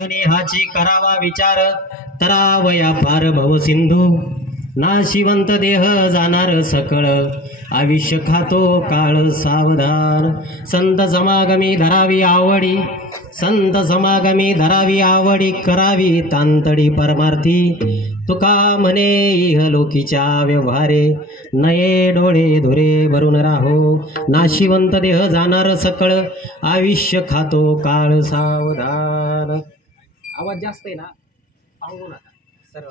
स्नेहाची करावा विचार तरावया पार भव सिंधू नाशिवंत देह जाणार सकळ आयुष्य खातो काळ सावधान संत समागमी धरावी आवडी संत समागमी धरावी आवडी करावी तांतडी परमार्थी तुका म्हणे इहलोकीच्या व्यवहारे नये डोळे धुरे भरून राहो नाशिवंत देह जाणार सकळ आयुष्य खातो काळ सावधान। आवाज जास्त आहे ना, सांगू नका सर्व।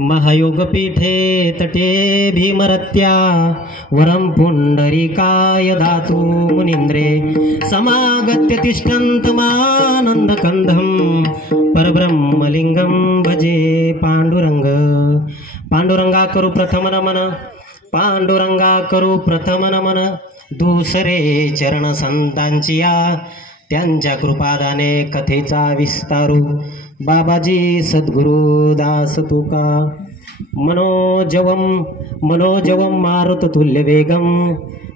महायोग पीठे तटे भीमरत्या वरम पुंडरीकाय धातु मुनींद्रे समागत्य तिष्ठन्तमानंद कंदम परब्रह्मलिंगम भजे पांडुरंग। पांडुरंगा करू प्रथम नमन, पांडुरंगा करू प्रथम नमन, दुसरे चरण संतांची या त्यांच्या कृपादाने कथेचा विस्तारू बाबाजी सद्गुरु दास तुका। मनोजवम मारुत तुल्य वेगम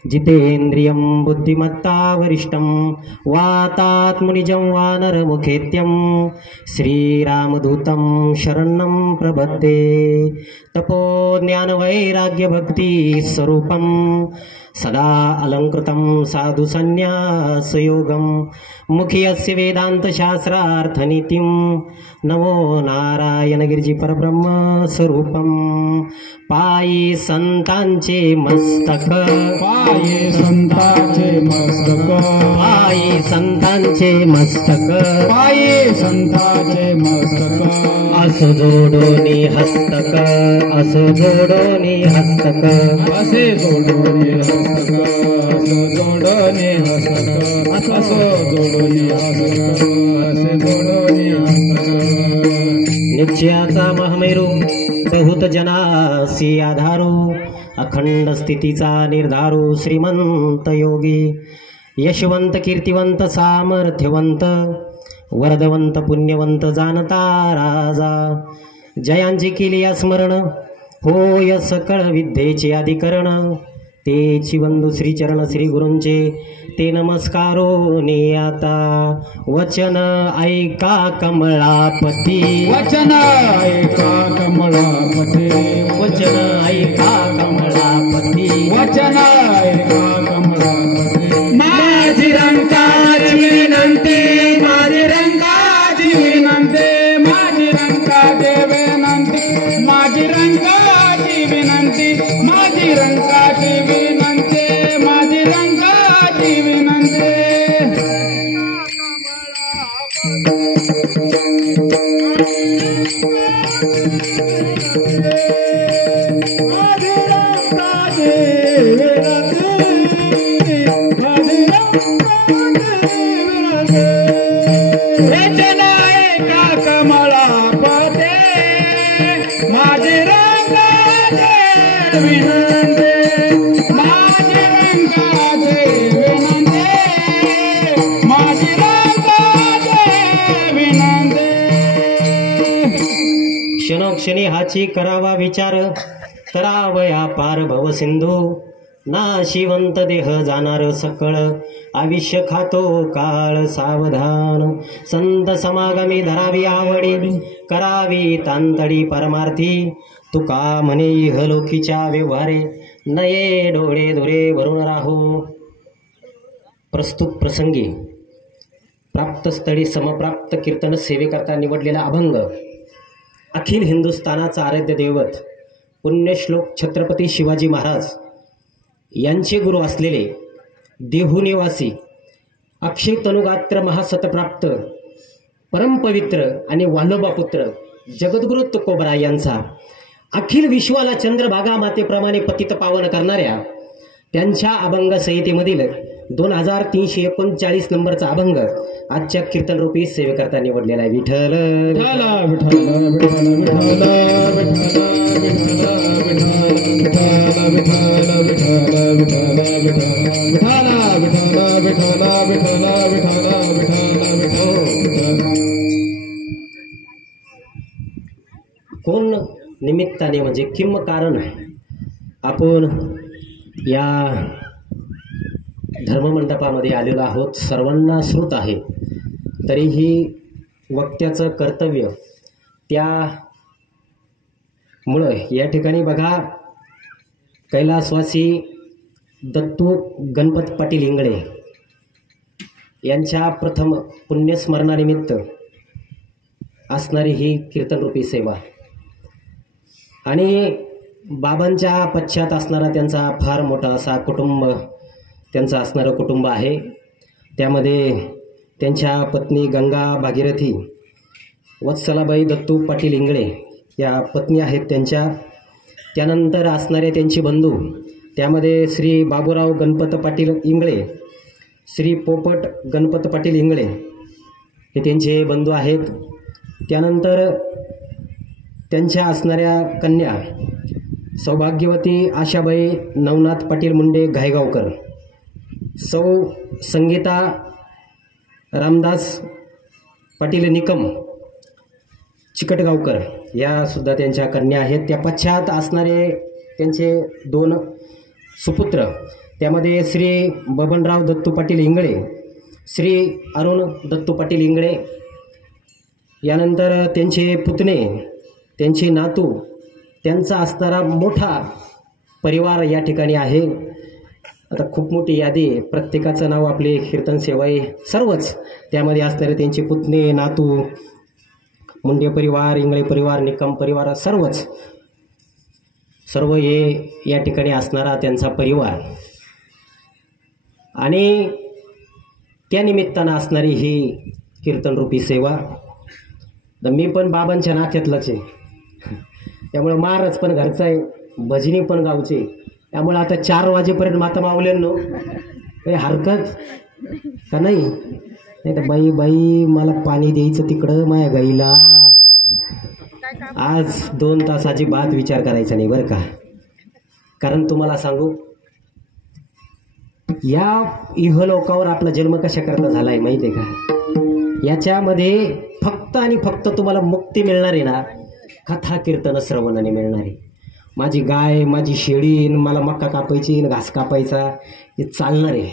जितेन्द्रियं बुद्धिमत्ता वरिष्ठं वातात्मनिजं वानरमुखेत्यं श्रीरामदूतं शरणं प्रपद्ये। तपो ज्ञान वैराग्य भक्ति स्वरूपं सदा अलंकृतं साधु संन्यास योगं मुखियस्य वेदांत शास्त्रार्थ नीतिं नमो नारायण गिरिजी परब्रह्म स्वरूपं। पायी संतांचे मस्तक, पायी संतांचे मस्तक, पायी संतांचे मस्तक, पायी संतांचे मस्तक, असो जोडोनी हस्तक, असो जोडोनी हस्तक, असे जोडोनी हस्तक, असो जोडोनी हस्तक, असो जोडोनी हस्तक, असे जोडोनी हस्तक। निश्चयाचा महामेरू बहुत जनासी आधारो अखंड स्थितीचा निर्धारो श्रीमंत योगी यशवंत कीर्तिवंत सामर्थ्यवंत वरदवंत पुण्यवंत जाणता राजा। जयांची केली स्मरण होय सकळ विद्येचे अधिकरण तेची वंदू श्रीचरण श्री गुरूंचे ते नमस्कारो ने आता। वचन ऐका कमळापती, वचन ऐका कमळापती, वचन ऐका कमळापती, वचन ऐका कमळापती। माझी रंकाची विनंती, माझी रंकाची विनंती, माझी रंकाची विनंती, माझी रंकाची विनंती, माझी रंकाची विनंती, माझी रंकाची विनंती। वचन ऐका कमळापते, माझी रंकाची विनंती, माझी रंकाची विनंती, माझी रंकाची विनंती। क्षणोक्षणी हाची करावा विचार तरावया पार भव सिंधू नाशिवंत देह जाणार सकळ आयुष्य खातो काळ सावधान। संत समागमी धरावी आवडी करावी तांतडी परमार्थी तुका म्हणे इहलोकीच्या व्यवहारे नये डोळे धुरे भरून राहो। प्रस्तुत प्रसंगी प्राप्तस्थळी समप्राप्त कीर्तन सेवेकरता निवडलेला अभंग अखिल हिंदुस्थानाचा आराध्य दैवत पुण्यश्लोक छत्रपती शिवाजी महाराज यांचे गुरु असलेले देहू निवासी अक्षय तनुगात्र महासतप्राप्त परमपवित्र आणि वाल्होबापुत्र जगद्गुरु तुकोबरा यांचा अखिल विश्वाला चंद्रभागा मातेप्रमाणे पतित पावन करणाऱ्या त्यांच्या अभंग संहितेमधील 2339 नंबरचा अभंग आजच्या कीर्तनरूपी सेवेकरता निवडलेला आहे। विठ्ठल विठ्ठल विठ्ठल विठ्ठल कोण निमित्ताने म्हणजे किंम कारण आपण या धर्ममंडपामध्ये आलेलो आहोत। सर्वांना श्रुत आहे तरीही वक्त्याचं कर्तव्य त्यामुळं या ठिकाणी बघा कैलासवासी दत्तू गणपत पाटील इंगळे यांच्या प्रथम पुण्यस्मरणानिमित्त असणारी ही कीर्तनरूपी सेवा आणि बाबांच्या पश्चात असणारा त्यांचा फार मोठा असा कुटुंब त्यांचं असणारं कुटुंब आहे. त्यामध्ये त्यांच्या पत्नी गंगा भागीरथी वत्सलाबाई दत्तू पाटील इंगळे या पत्नी आहेत त्यांच्या. त्यानंतर असणारे त्यांचे बंधू त्यामध्ये श्री बाबूराव गणपत पाटील इंगळे, श्री पोपट गणपत पाटील इंगळे हे त्यांचे बंधू आहेत. त्यानंतर त्यांच्या असणाऱ्या कन्या सौभाग्यवती आशाबाई नवनाथ पाटील मुंडे घायगावकर, सौ संगीता रामदास पाटील निकम चिकटगावकर या सुद्धा त्यांच्या कन्या आहेत. त्या पश्चात असणारे त्यांचे 2 सुपुत्र त्यामध्ये श्री बबनराव दत्तू पाटील इंगळे, श्री अरुण दत्तू पाटील इंगळे. यानंतर त्यांचे पुतणे, त्यांचे नातू, त्यांचा असणारा मोठा परिवार या ठिकाणी आहे. आता खूप मोठी यादी आहे, प्रत्येकाचं नाव आपले कीर्तन सेवा आहे सर्वच. त्यामध्ये असणारे त्यांचे पुतणे, नातू, मुंडे परिवार, इंगळे परिवार, निकम परिवार सर्व हे या ठिकाणी असणारा त्यांचा परिवार आणि त्या निमित्तानं असणारी ही कीर्तनरूपी सेवा. तर मी पण बाबांच्या नात्यातलंच आहे, त्यामुळे महाराज पण घरचा आहे, भजनी पण गावचे. त्यामुळे आता 4 वाजेपर्यंत माता मावल्यांनो काही हरकत का नाही? नाही तर बाई मला पाणी द्यायचं तिकडं माझ्या गाईला. आज 2 तासाची बात विचार करायचा नाही बरं का. कारण तुम्हाला सांगू, या इहलोकावर आपला जन्म कशाकरता झाला आहे माहिती आहे का? याच्यामध्ये फक्त आणि फक्त तुम्हाला मुक्ती मिळणार आहे ना, कथा कीर्तन श्रवणाने मिळणार आहे. माझी गाय, माझी शेळी, मला मका कापायची, घास कापायचा, हे चालणार आहे.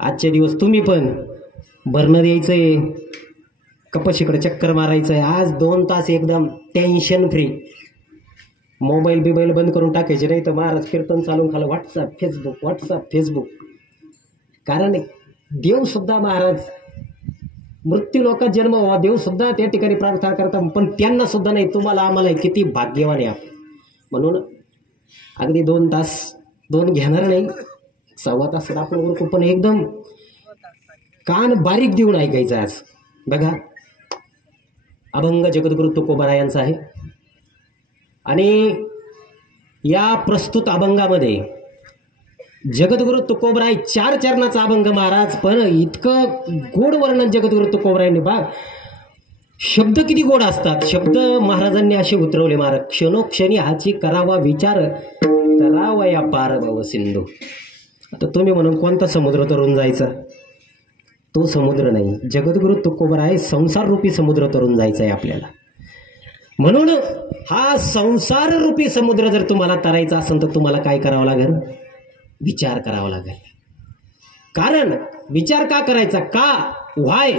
आजचे दिवस तुम्ही पण भरणं द्यायचं आहे, कपाशीकडे चक्कर मारायचं आहे. आज 2 तास एकदम टेन्शन फ्री, मोबाईल बिबाईल बंद करून टाकायचे. नाही तर महाराज कीर्तन चालून खालं व्हॉट्सअप फेसबुक. कारण देवसुद्धा महाराज मृत्यू लोकात जन्म व्हावा, देवसुद्धा त्या ठिकाणी प्रार्थना करतात, पण त्यांनासुद्धा नाही. तुम्हाला आम्हाला किती भाग्यवान आहे आपण. म्हणून अगदी 2 तास 2 घेणार नाही, 1.25 तास आपण उरकू, पण एकदम कान बारीक देऊन ऐकायचं. आज बघा अभंग जगद्गुरु तुकोबराय यांचा आहे आणि या प्रस्तुत अभंगामध्ये जगद्गुरु तुकोबराय 4 चरणाचा अभंग महाराज, पण इतकं गोड वर्णन जगद्गुरु तुकोबरायांनी. बा शब्द किती गोड असतात. शब्द महाराजांनी असे उतरवले महाराज, क्षणोक्षणी हाची करावा विचार, करावया पार भव सिंधू. आता तुम्ही म्हणून कोणता समुद्र तरून जायचा? तो समुद्र नाही, जगद्गुरु तुकोबराय संसार रूपी समुद्र तरून जायचा आहे आपल्याला. म्हणून हा संसार रूपी समुद्र जर तुम्हाला तरायचा असेल तर तुम्हाला काय करावं लागेल? विचार करावा लागेल. कारण विचार का करायचा? का? व्हाय?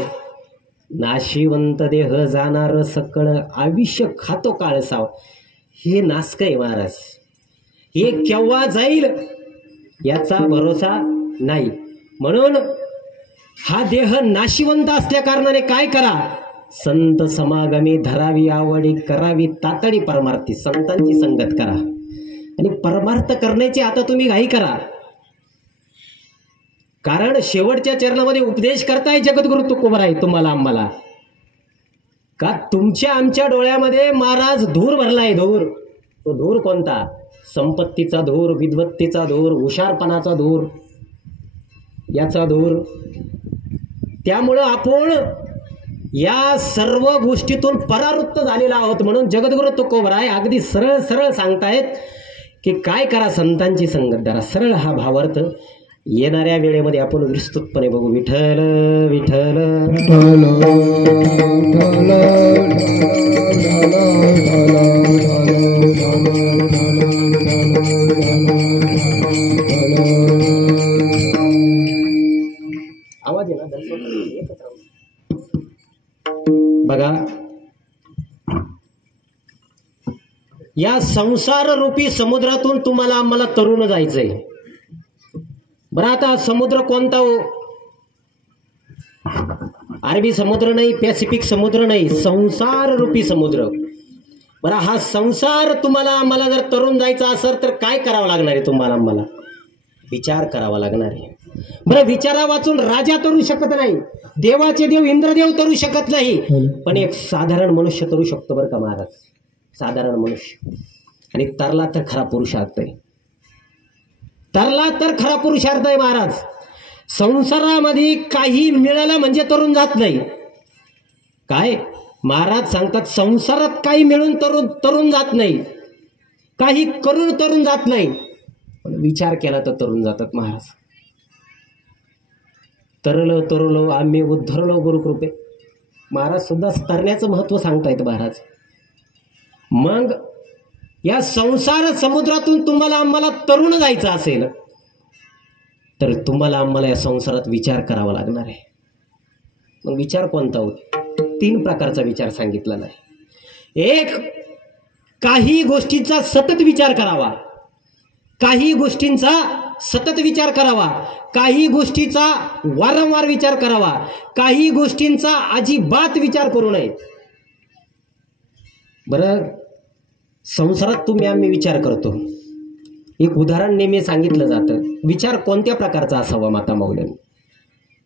नाशिवंत देह जाणार सकळ, आयुष्य खातो काळ साव. हे नासक आहे महाराज, हे केव्हा जाईल याचा भरोसा नाही. म्हणून हा देह नाशिवंत असल्या कारणाने काय करा? संत समागमी धरावी आवडी, करावी तातडी परमार्थी. संतांची संगत करा आणि परमार्थ करण्याची आता तुम्ही घाई करा. कारण शेवटच्या चरणामध्ये उपदेश करताय जगद्गुरु तुकोबराय तुम्हाला आम्हाला. का तुमच्या आमच्या डोळ्यामध्ये महाराज धूर भरलाय. धूर, तो धूर कोणता? संपत्तीचा धूर, विद्वत्तेचा धूर, हुशारपणाचा धूर, याचा धूर. त्यामुळं आपण या सर्व गोष्टीतून परावृत्त झालेला आहोत. म्हणून जगद्गुरु तुकोबराय अगदी सरळ सरळ सांगतायत की काय करा? संतांची संगत धरा. सरळ हा भावार्थ येणाऱ्या वेळेमध्ये आपण विस्तृतपणे बघू. विठ्ठल विठ्ठल आवाज आहे ना. बघा, या संसार रूपी समुद्रातून तुम्हाला आम्हाला तरुण जायचंय. बरं, आता समुद्र कोणता हो? अरबी समुद्र नाही, पॅसिफिक समुद्र नाही, संसार रूपी समुद्र. बरं, हा संसार तुम्हाला आम्हाला जर तरुण जायचा असेल तर काय करावं लागणार आहे? तुम्हाला आम्हाला विचार करावा लागणार आहे. बरं, विचारा वाचून राजा तरू शकत नाही, देवाचे देव इंद्रदेव तरू शकत नाही, पण एक साधारण मनुष्य तरू शकतो बरं का महाराज. साधारण मनुष्य. आणि तरला तर खरा पुरुषार्थ आहे. तरला तर खरा पुरुषार्थ आहे महाराज. संसारामध्ये काही मिळालं म्हणजे तरुण जात नाही. काय महाराज सांगतात, संसारात काही मिळून तरुण जात नाही, काही करून तरुण जात नाही, पण विचार केला तर तरुण जातात महाराज. तरलो आम्ही उद्धरलो गुरुकृपे. महाराज सुद्धा तरण्याचं महत्व सांगतायत महाराज. मग या संसार समुद्रातून तुम्हाला आम्हाला तरुण जायचं असेल तर तुम्हाला आम्हाला या संसारात विचार करावा लागणार आहे. मग विचार कोणता होता? 3 प्रकारचा विचार सांगितला नाही. एक, काही गोष्टींचा सतत विचार करावा, काही गोष्टींचा सतत विचार करावा, काही गोष्टीचा वारंवार विचार करावा, काही गोष्टींचा अजिबात विचार करू नये. बरं, संसारात तुम्ही आम्ही विचार करतो. एक उदाहरण नेहमी सांगितलं जातं. विचार कोणत्या प्रकारचा असावा माता मौल्यांनी?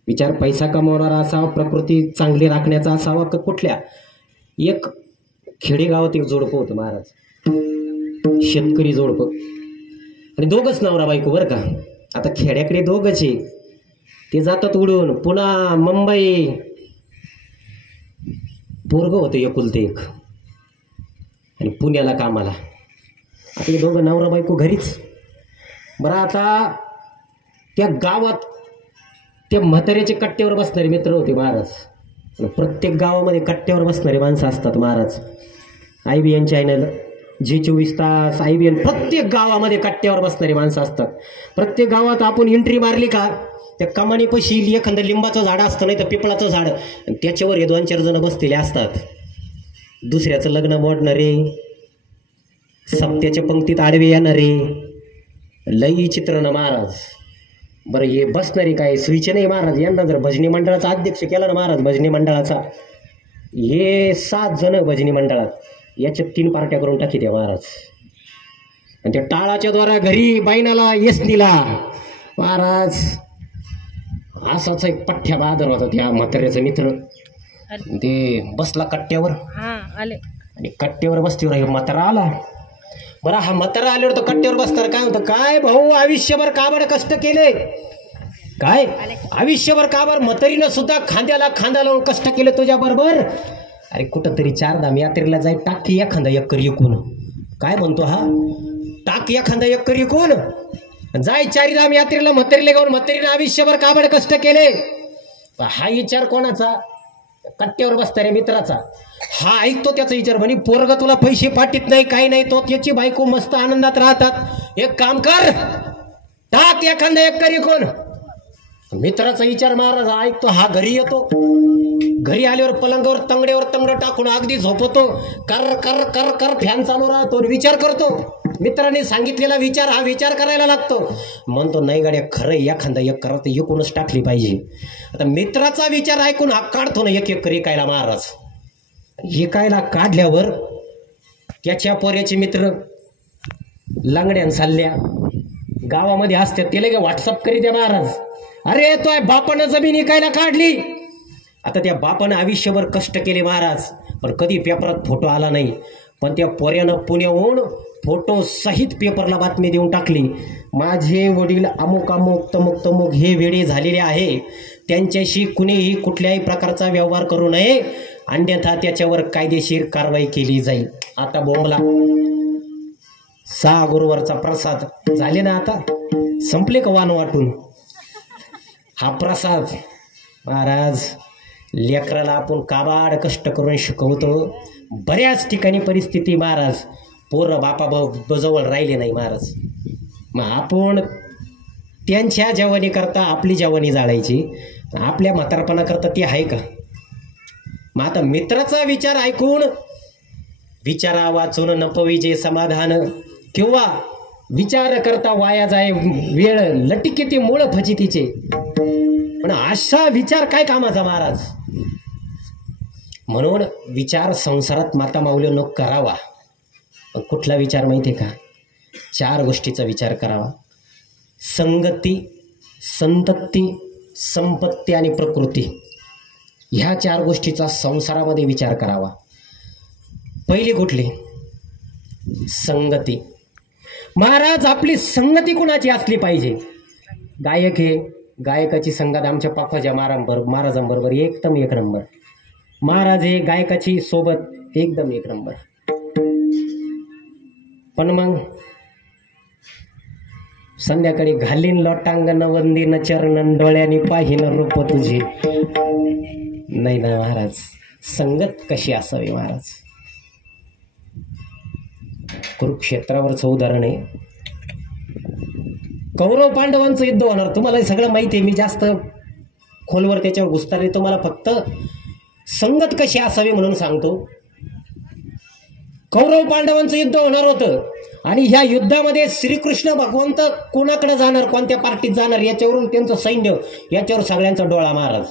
विचार पैसा कमावणारा असावा, प्रकृती चांगली राखण्याचा असावा, का कुठल्या? एक खेडेगावात एक जोडपं होतं महाराज, शेतकरी जोडपं, आणि दोघंच नवरा बायको बरं का. आता खेड्याकडे दोघंच आहे, ते जातात उडून पुन्हा मुंबई. पोरगं होतं एकुलते एक, आणि पुण्याला कामाला. आता हे दोघं नवरा बायको घरीच. बरं, आता त्या गावात त्या म्हाताऱ्याचे कट्ट्यावर बसणारे मित्र होते महाराज. प्रत्येक गावामध्ये कट्ट्यावर बसणारे माणसं असतात महाराज. IBN चॅनल, G24 तास, IBN, प्रत्येक गावामध्ये कट्ट्यावर बसणारी माणसं असतात. प्रत्येक गावात आपण एंट्री मारली का त्या कमानीपाशी एखादं लिंबाचं झाड असतं, नाही तर पिपळाचं झाड, आणि त्याच्यावर हे 2-4 जण बसलेले असतात. दुसऱ्याचं लग्न मोडणारे, सप्त्याच्या पंक्तीत आडवे येणारे, लई चित्र ना महाराज. बरं, हे बसणारे काय सुईचे नाही महाराज. यांना जर भजनी मंडळाचा अध्यक्ष केला ना महाराज, भजनी मंडळाचा, हे 7 जण भजनी मंडळात, याच्या 3 पार्ट्या करून टाकी द्या महाराज. आणि त्या टाळाच्या द्वारा घरी बाईनाला येसनीला महाराज. असाच एक पठ्ठ्या बहादर होता त्या म्हाताऱ्याचा मित्र. ते बसला कट्ट्यावर, आणि कट्ट्यावर बसतीवर हे म्हातारा आला. बरं, हा म्हातारा आल्यावर तर कट्ट्यावर बसणार काय होतं? काय भाऊ, आयुष्यभर काबड कष्ट केले, काय आयुष्यभर काबर म्हातारीनं सुद्धा खांद्याला खांदा लावून कष्ट केले तुझ्या बरोबर. अरे कुठंतरी 4 धाम यात्रेला जाय, टाकी एखादा एकर विकून. काय म्हणतो हा? टाक एखादा एकर विकून जाय 4 धाम यात्रेला म्हातारीला घेऊन. म्हातारीनं आयुष्यभर काबड कष्ट केले. हा विचार कोणाचा? कट्ट्यावर बसणाऱ्या मित्राचा. हा ऐकतो त्याचा विचार, म्हणे पोरग तुला पैसे पाठीत नाही, काही नाही, तो त्याची बायको मस्त आनंदात राहतात. एक काम कर, टाक एखादा एकर विकून. मित्राचा विचार महाराज ऐकतो. हा घरी येतो, घरी आल्यावर पलंगावर तंगड्यावर तंगड टाकून अगदी झोपतो. कर कर कर कर फॅन चालू राहतो, विचार करतो. मित्राने सांगितलेला विचार हा विचार करायला लागतो. म्हणतो नाही गाड्या, खरं एखादा एक करत एकूणच टाकली पाहिजे. आता मित्राचा विचार ऐकून हा काढतो ना एक एकर विकायला महाराज. विकायला काढल्यावर त्याच्या पोऱ्याचे मित्र लांगड्यान चालल्या गावामध्ये असतात, ते लगे व्हॉट्सअप करीत आहे महाराज. अरे तो बापानं जमीन विकायला काढली. आता त्या बापानं आयुष्यभर कष्ट केले महाराज, पण कधी पेपरात फोटो आला नाही. पण त्या पोऱ्यानं पुण्याहून फोटो सहित पेपरला बातमी देऊन टाकली, माझे वडील अमुक अमुक तमुक तमुक हे वेडे झालेले आहे, त्यांच्याशी कुणीही कुठल्याही प्रकारचा व्यवहार करू नये, अन्यथा त्याच्यावर कायदेशीर कारवाई केली जाईल. आता बोंबला 6 गुरुवारचा प्रसाद झाले ना, आता संपले का वान वाटून? हा प्रसाद महाराज लेकराला आपण काबाड कष्ट करून शिकवतो. बऱ्याच ठिकाणी परिस्थिती महाराज पोरं बापा जवळ राहिले नाही महाराज. मग आपण त्यांच्या जवानी करता आपली जवानी जाळायची, आपल्या म्हातारपणा करता ती आहे का? मग आता मित्राचा विचार ऐकून विचारा वाचून नपविजे समाधान, किंवा विचार करता वाया जाय वेळ, लटिके मूळ फजितीचे. पण असा विचार काय कामाचा महाराज. म्हणून विचार संसारात माता माऊलीनं करावा. पण कुठला विचार माहिती आहे का? 4 गोष्टीचा विचार करावा. संगती, संतती, संपत्ती आणि प्रकृती. ह्या 4 गोष्टीचा संसारामध्ये विचार करावा. पहिली कुठली? संगती. महाराज आपली संगती कुणाची असली पाहिजे? गायक हे, गायकाची संगत आमच्या पाखवाच्या महाराजांबरोबर एकदम एक नंबर. महाराज हे गायकाची सोबत एकदम एक नंबर. पण मग संध्याकाळी घालीन लोटांगण वंदीन चरणन, डोळ्यानी पाहिन रूप तुझे. नाही ना महाराज, संगत कशी असावी महाराज. कुरुक्षेत्रावरचं उदाहरण आहे. कौरव पांडवांचं युद्ध होणार. तुम्हाला सगळं माहिती आहे, मी जास्त खोलवर त्याच्यावर घुसणार नाही. तुम्हाला फक्त संगत कशी असावी म्हणून सांगतो. कौरव पांडवांचं युद्ध होणार होतं आणि ह्या युद्धामध्ये श्रीकृष्ण भगवंत कोणाकडे जाणार, कोणत्या पार्टीत जाणार, याच्यावरून त्यांचं सैन्य, याच्यावर सगळ्यांचा डोळा महाराज.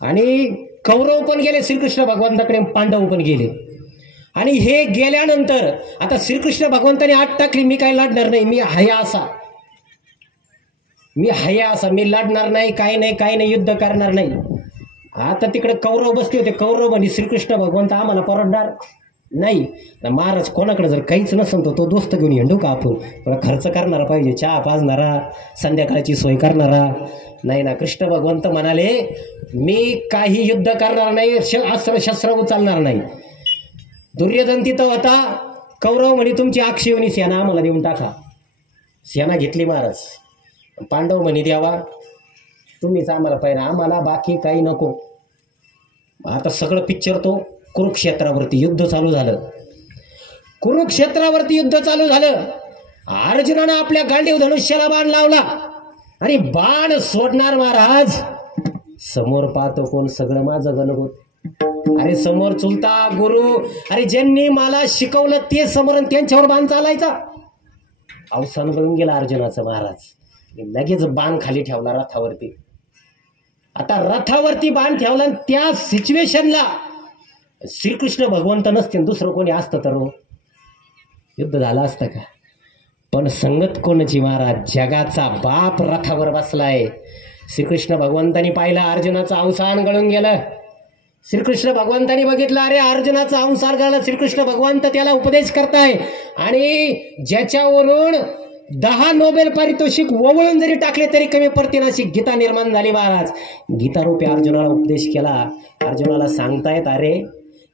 आणि कौरव पण गेले श्रीकृष्ण भगवंताकडे, पांडव पण गेले. आणि हे गेल्यानंतर आता श्रीकृष्ण भगवंताने आत टाकली, मी काय लढणार नाही, मी हया असा, मी लढणार नाही, काय नाही, युद्ध करणार नाही. आता तिकडे कौरव बसले होते. कौरव म्हणजे श्रीकृष्ण भगवंत आम्हाला परवडणार नाही. महाराज कोणाकडे जर काहीच नसेल तर तो दोस्त घेऊन हिंडू का आपण? थोडा खर्च करणारा पाहिजे, चहा पाजणारा, संध्याकाळची सोय करणारा. नाही ना, कृष्ण भगवंत म्हणाले मी काही युद्ध करणार नाही, अस्त्र शस्त्र उचलणार नाही. दुर्योधन तिथं होता. कौरव म्हणे तुमची आक्षेपणी सेना आम्हाला देऊन टाका. सेना घेतली महाराज. पांडव म्हणे द्यावा तुम्हीच आम्हाला पाहिजे, आम्हाला बाकी काही नको. आता सगळं पिक्चर तो कुरुक्षेत्रावरती युद्ध चालू झालं. कुरुक्षेत्रावरती युद्ध चालू झालं. अर्जुनानं आपल्या गांडीव धनुष्याला बाण लावला आणि बाण सोडणार महाराज. समोर पाहतो कोण? सगळं माझं गणगोत. अरे समोर चुलता गुरु, अरे ज्यांनी मला शिकवलं ते समोर, त्यांच्यावर बाण चालायचा. अवसान गळून गेला अर्जुनाचं महाराज. लगेच बाण खाली ठेवला रथावरती. आता रथावरती बाण ठेवला आणि त्या सिच्युएशनला श्रीकृष्ण भगवंत नसते, दुसरं कोणी असतं तर युद्ध झालं असतं का? पण संगत कोणाची महाराज? जगाचा बाप रथावर बसलाय. श्रीकृष्ण भगवंतानी पाहिलं अर्जुनाचं अवसान गळून गेलं. श्रीकृष्ण भगवंतानी बघितलं, अरे अर्जुनाचा अवसान गळला. श्रीकृष्ण भगवंत त्याला उपदेश करताय आणि ज्याच्यावरून 10 नोबेल पारितोषिक ववळून जरी टाकले तरी कमी पडतील अशी गीता निर्माण झाली महाराज. गीता रूपी अर्जुनाला उपदेश केला. अर्जुनाला सांगतायत अरे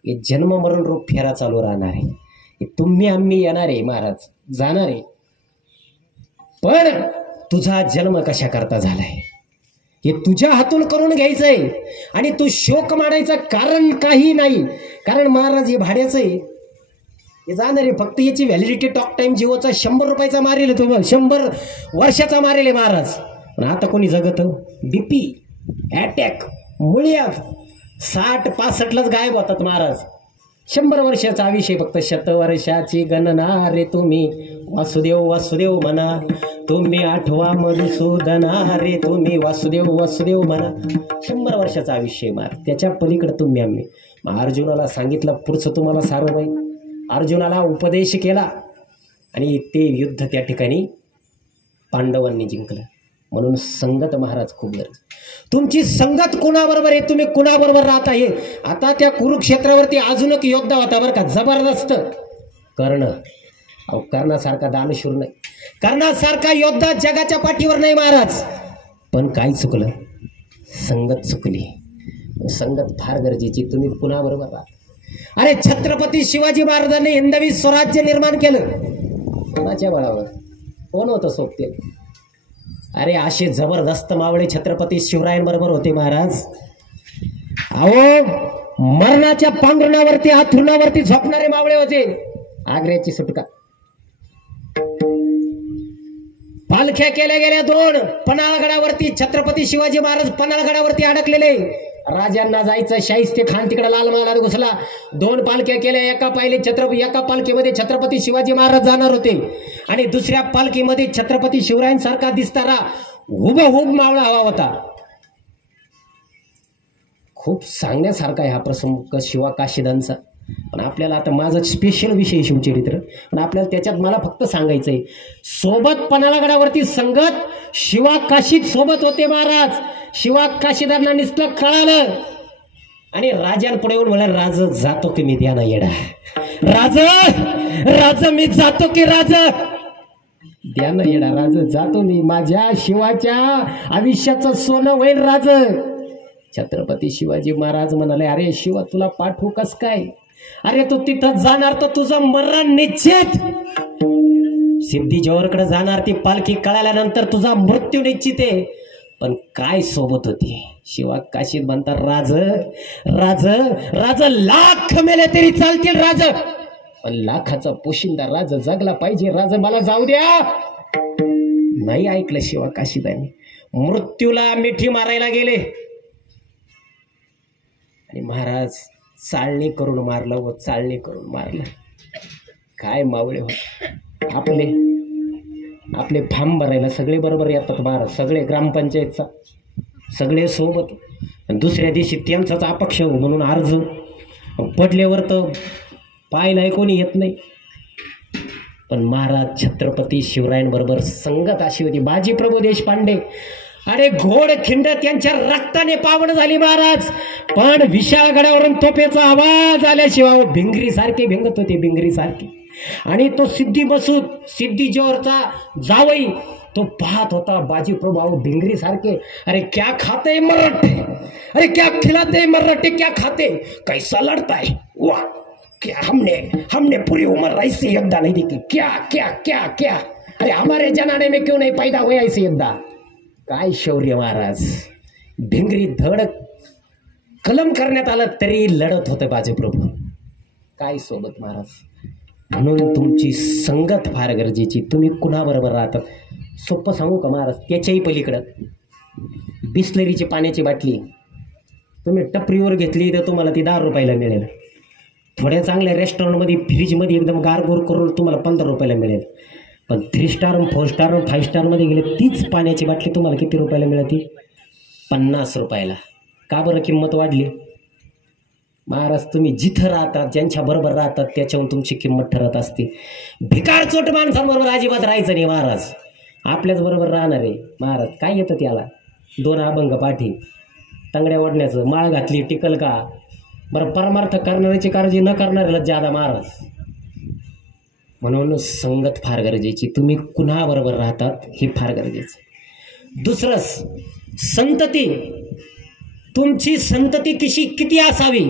हे जन्म मरण रूप फेरा चालू राहणार आहे. तुम्ही आम्ही येणार आहे महाराज, जाणार आहे. पण तुझा जन्म कशा करता झालाय हे तुझ्या हातून करून घ्यायचंय. आणि तू शोक मानायचं कारण काही नाही. कारण महाराज हे भाड्याचं आहे, हे जाणार आहे. फक्त याची व्हॅलिडिटी टॉक टाइम जिओचा 100 रुपयाचा मारेल, तो 100 वर्षाचा मारेल आहे महाराज. पण आता कोणी जगत? बीपी, अटॅक, मुळ्यात 60-65लाच गायब होतात महाराज. 100 वर्षाचा आयुष्य फक्त. शतवर्षाची गणना रे तुम्ही वासुदेव वासुदेव म्हणा, तुम्ही आठवा मधुसूदना रे तुम्ही वासुदेव वासुदेव म्हणा. 100 वर्षाचं आयुष्य मार, त्याच्या पलीकडे तुम्ही आम्ही. अर्जुनाला सांगितलं पुढचं तुम्हाला सारं नाही. अर्जुनाला उपदेश केला आणि ते युद्ध त्या ठिकाणी पांडवांनी जिंकलं. म्हणून संगत महाराज खूप गरज. तुमची संगत कुणाबरोबर आहे, तुम्ही कुणाबरोबर राहता हे. आता त्या कुरुक्षेत्रावरती अजून एक योद्धा होता बरं का, जबरदस्त. कर्ण. अहो कर्णासारखा दानशूर नाही, कर्णासारखा योद्धा जगाच्या पाठीवर नाही महाराज. पण काय चुकलं? संगत चुकली. संगत फार गरजेची. तुम्ही कुणाबरोबर राहता? अरे छत्रपती शिवाजी महाराजांनी हिंदवी स्वराज्य निर्माण केलं. कोणाच्या बळावर? कोण होतं सोबते? अरे असे जबरदस्त मावळे छत्रपती शिवरायांबरोबर होते महाराज. अहो मरणाच्या पांघरुणावरती हाथरुणावरती झोपणारे मावळे होते. आग्र्याची सुटका. पालख्या केल्या गेल्या 2. पन्हाळगडावरती छत्रपती शिवाजी महाराज पन्हाळगडावरती अडकलेले. राजांना जायचं, शाहिस्ते खान तिकडे लाल महालात घुसला, 2 पालख्या केल्या, एका पालखीमध्ये छत्रपती शिवाजी महाराज जाणार होते आणि दुसऱ्या पालखीमध्ये छत्रपती शिवरायांसारखा दिसणारा हुबहूब मावळा हवा होता. खूप सांगण्यासारखा आहे हा प्रसंग शिवा काशीदांचा. पण आपल्याला आता माझं स्पेशल विषय शिवचरित्र, पण आपल्याला त्याच्यात मला फक्त सांगायचंय, सोबत पन्हाळगडावरती संगत शिवा काशीत सोबत होते महाराज. शिवा काशीदांना नुसतं कळालं आणि राजांपुढे येऊन म्हणाले, राज जातो की मी द्या ना येडा, राज मी जातो की राज द्या ना येडा, राज जातो मी, माझ्या शिवाच्या आयुष्याचं सोनं होईल राज. छत्रपती शिवाजी महाराज म्हणाले, अरे शिवा तुला पाठवू कस काय, अरे तू तिथं जाणार तर तुझं मरण निश्चित, सिद्धी जोहरकडे जाणार ती पालखी कळाल्यानंतर तुझा मृत्यू निश्चित आहे. पण काय सोबत होती शिवा काशीत म्हणतात, राज राज राज लाख मेले तरी चालतील राज, पण लाखाचा पोशिंदा राज जगला पाहिजे, राज मला जाऊ द्या. नाही ऐकलं शिवा काशीदांनी, मृत्यूला मिठी मारायला गेले आणि महाराज चाळणी करून मारलं व चाळणी करून मारलं. काय मावळे हो, आपले फार्म भरायला सगळे बरोबर येतात महाराज, सगळे ग्रामपंचायतचा सगळे सोबत. दुसऱ्या दिवशी त्यांचाच अपक्ष हो म्हणून अर्ज पडल्यावर तर पाहायला कोणी येत नाही. पण महाराज छत्रपती शिवरायांबरोबर संगत अशी होती. बाजीप्रभू देशपांडे, अरे घोड खिंड त्यांच्या रक्ताने पावन झाली महाराज, पण विशाळगडावरून तोफेचा आवाज आल्याशिवाय भिंगरी सारखे भिंगत होते, भिंगरी सारखे. आणि तो सिद्धी मसूद, सिद्धी जोहरचा जावई, तो पाहत होता बाजीप्रभू अहो भिंगरी सारखे, अरे क्या खाते मराठे, अरे क्या खिलाते मराठे, क्या खाते, कैसा लड़ता है, वाह क्या हमने पूरी उम्र ऐसे योद्धा नहीं देखी, क्या क्या क्या क्या, अरे हमारे जनाने में क्यों नहीं पैदा हुए ऐसे योद्धा. काय शौर्य महाराज, भिंगरी धड कलम करण्यात आलं तरी लढत होते बाजीप्रभू. काय सोबत महाराज. म्हणून तुमची संगत फार गरजेची. तुम्ही कुणाबरोबर राहतात. सोपं सांगू का महाराज, त्याच्याही पलीकडं बिस्लरीची पाण्याची बाटली तुम्ही टपरीवर घेतली तर तुम्हाला ती 10 रुपयाला मिळेल. थोड्या चांगल्या रेस्टॉरंटमध्ये फ्रीजमध्ये एकदम गारगोर करून तुम्हाला 15 रुपयाला मिळेल. पण 3 स्टार 4 स्टार 5 स्टारमध्ये गेले तीच पाण्याची बाटली तुम्हाला किती रुपयाला मिळते, 50 रुपयाला. का बरं किंमत वाढली महाराज. तुम्ही जिथं राहतात, ज्यांच्या बरोबर राहतात त्याच्याहून तुमची किंमत ठरत असते. भिकार चोट माणसांबरोबर अजिबात राहायचं नाही महाराज, आपल्याच बरोबर राहणार आहे महाराज. काय येतं त्याला, 2 अभंग पाठी, तंगड्या ओढण्याचं, माळ घातली टिकल का बरं, परमार्थ करणाऱ्याची काळजी न करणाऱ्याला ज्यादा महाराज. म्हणून संगत फार गरजेची. तुम्ही कुणाबरोबर राहतात हे फार गरजेचं. दुसरं संतती, तुमची संतती किती असावी.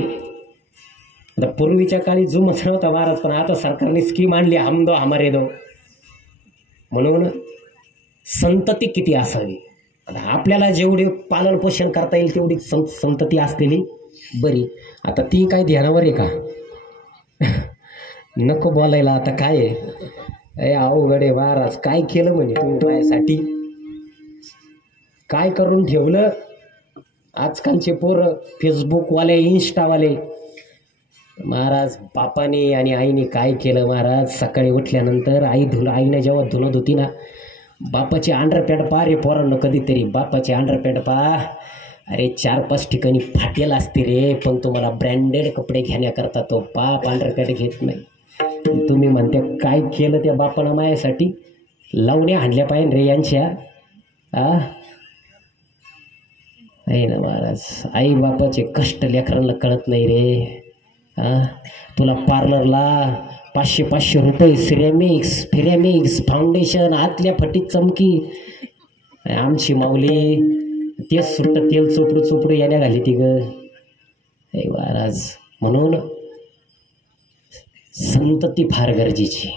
आता पूर्वीच्या काळी जो मसळ होता महाराज, पण आता सरकारने स्कीम आणली हम दो हमारे दो, म्हणून संतती किती असावी. आता आपल्याला जेवढे पालन पोषण करता येईल तेवढी संतती असलेली बरी. आता ती काय ध्यानावर आहे का नको बोलायला. आता काय आहे अवघड आहे महाराज. काय केलं म्हणजे तुम्ही माझ्यासाठी, काय करून ठेवलं. आजकालचे पोरं फेसबुकवाले, इंस्टावाले महाराज. बापाने आणि आईने काय केलं महाराज, सकाळी उठल्यानंतर आईने जेव्हा धुणं धुती ना, बापाची अंडरपॅन्ट पा रे पोरांनो, कधीतरी बापाची अंडरपॅन्ट पा. अरे 4-5 ठिकाणी फाटेल असते रे, पण तुम्हाला ब्रँडेड कपडे घेण्याकरता तो बाप अंडरपॅन्ट घेत नाही. तुम्ही म्हणते काय केलं त्या बापानं माझ्यासाठी, लावण्या हाणल्या पाहिजे रे यांच्या. आहे ना महाराज, आई बापाचे कष्ट लेकरांना कळत नाही रे. तुला पार्लरला 500 रुपये, सिरेमिक्स फाउंडेशन, आतल्या फटीत चमकी. आमची माऊली तेच सुट्ट तेल चोपडू याल्या घाली ती ग महाराज. म्हणून संतती फार गरजेची.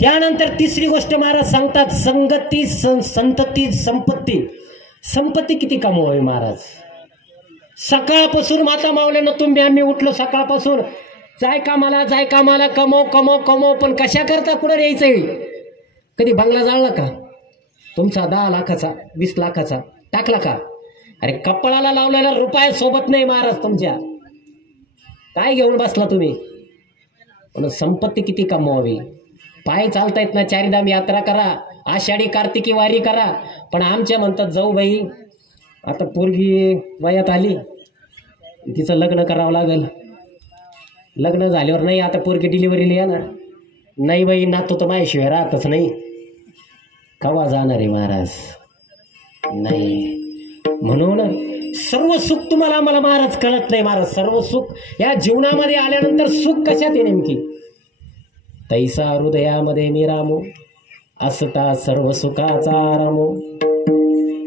त्यानंतर तिसरी गोष्ट महाराज सांगतात, संगती संतती संपत्ती किती कमवावी महाराज. सकाळपासून माता मावल्यानं तुम्ही आम्ही उठलो सकाळपासून, जाय कामाला कमव, पण कशा करता कुठं यायचंय. कधी बंगला जाळला का तुमचा, 10 लाखाचा 20 लाखाचा टाकला का, अरे कपाळाला लावलेला रुपया सोबत नाही महाराज तुमच्या. काय घेऊन बसला तुम्ही? पण संपत्ती किती कमवावी? पाय चालता येत ना, चारीधाम यात्रा करा, आषाढी कार्तिकी वारी करा. पण आमच्या म्हणतात जाऊ बाई आता पोरगी वयात आली, तिचं लग्न करावं लागेल. लग्न झाल्यावर नाही आता पोरगी डिलिव्हरीला येणार नाही बाई, नातू तर माझ्याशिवाय राहतच नाही. कवा जाणार आहे महाराज? नाही. म्हणून सर्व सुख तुम्हाला आम्हाला महाराज कळत नाही महाराज. सर्व सुख या जीवनामध्ये आल्यानंतर सुख कशात आहे नेमकी? तैसा हृदयामध्ये मी रामो, असता सर्व सुखाचा रामो.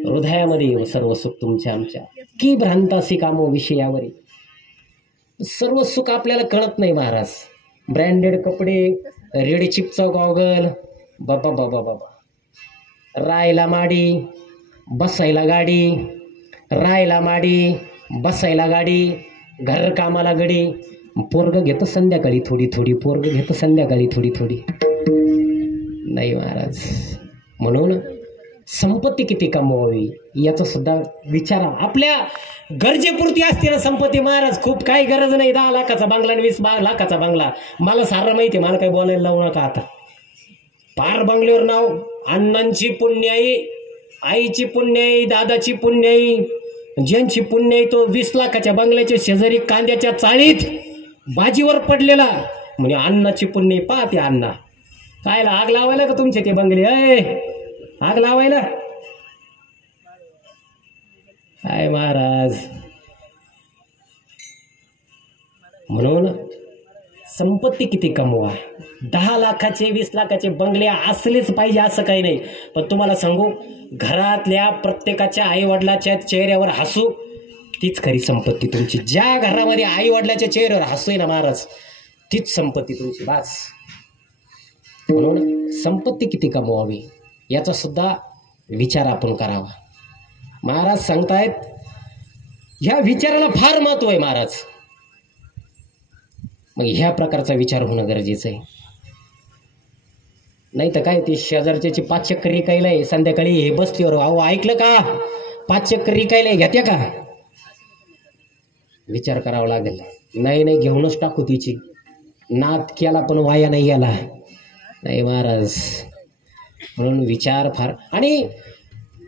हृदयामध्ये सर्व सुख तुमच्या आमच्या, की भ्रांतासी कामो विषयावरी. सर्व सुख आपल्याला कळत नाही महाराज. ब्रँडेड कपडे, रेड चिपचा गॉगल, बाबा बाबा बाबा, राहायला माडी बसायला गाडी, राहायला माडी बसायला गाडी, घर कामाला गडी. पोरग घेतो संध्याकाळी थोडी थोडी, पोरग घेतो संध्याकाळी थोडी थोडी. नाही महाराज. म्हणून संपत्ती किती कमवावी याचा सुद्धा विचार. आपल्या गरजेपुरती असते ना संपत्ती महाराज. खूप काही गरज नाही. 10 लाखाचा बंगला आणि 20 लाखाचा बंगला, मला सारं माहिती आहे. मला काही बोलायला लावू नका आता. पार बंगल्यावर नाव, अण्णांची पुण्याई, आईची पुण्याई, दादाची पुण्याई, ज्यांची पुण्याई तो 20 लाखाच्या बंगल्याच्या शेजारी कांद्याच्या चाळीत बाजीवर पडलेला म्हणजे अण्णाची पुण्याई. पाहते अण्णा कायला आग लावायला का तुमचे ते बंगले? आग लावायला काय महाराज? म्हणून संपत्ती किती कमवा. 10 लाखाचे 20 लाखाचे बंगले असलेच पाहिजे असं काही नाही. पण तुम्हाला सांगू, घरातल्या प्रत्येकाच्या आईवडिलाच्या चेहऱ्यावर हसू तीच खरी संपत्ती तुमची. ज्या घरामध्ये आईवडिलाच्या चेहऱ्यावर हसू आहे ना महाराज, तीच संपत्ती तुमची. बास. म्हणून संपत्ती किती कमवावी याचा सुद्धा विचार आपण करावा. महाराज सांगतायत ह्या विचाराला फार महत्व आहे महाराज. मग ह्या प्रकारचा विचार होणं गरजेचं आहे. नाही तर काय, ते शेजारच्याची 5 चक्कर रिकायलाय संध्याकाळी हे बसल्यावर, अहो ऐकलं का 5 चक्कर रिकायलाय, घेत्या का? विचार करावा लागेल. नाही नाही घेऊनच टाकू तिची. नाद केला पण वाया नाही गेला. नाही महाराज. म्हणून विचार फार. आणि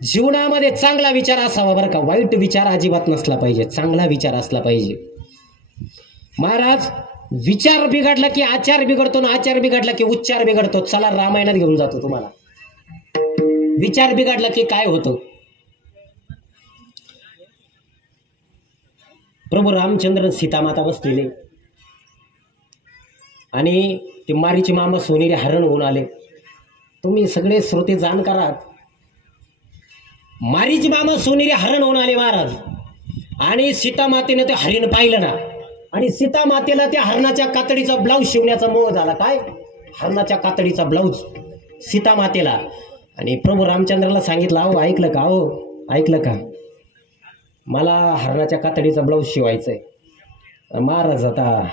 जीवनामध्ये चांगला विचार असावा बरं का. वाईट विचार अजिबात नसला पाहिजे, चांगला विचार असला पाहिजे महाराज. विचार बिघडला की आचार बिघडतो ना, आचार बिघडला की उच्चार बिघडतो. चला रामायणात घेऊन जातो तुम्हाला. विचार बिघडला की काय होतं? प्रभू रामचंद्र सीतामाता बसलेले आणि ते मारीचे मामा सोनेरी हरण होऊन आले. तुम्ही सगळे श्रोते जाणकार आहात. मारीचे मामा सोनेरी हरण होऊन आले महाराज. आणि सीतामातेने ते हरिण पाहिलं ना, आणि सीतामातेला त्या हरणाच्या कातडीचा ब्लाऊज शिवण्याचा मोह झाला. काय? हरणाच्या कातडीचा ब्लाऊज सीतामातेला. आणि प्रभू रामचंद्राला सांगितलं, अहो ऐकलं का? अहो ऐकलं का? मला हरणाच्या कातडीचा ब्लाऊज शिवायचा आहे. महाराज आता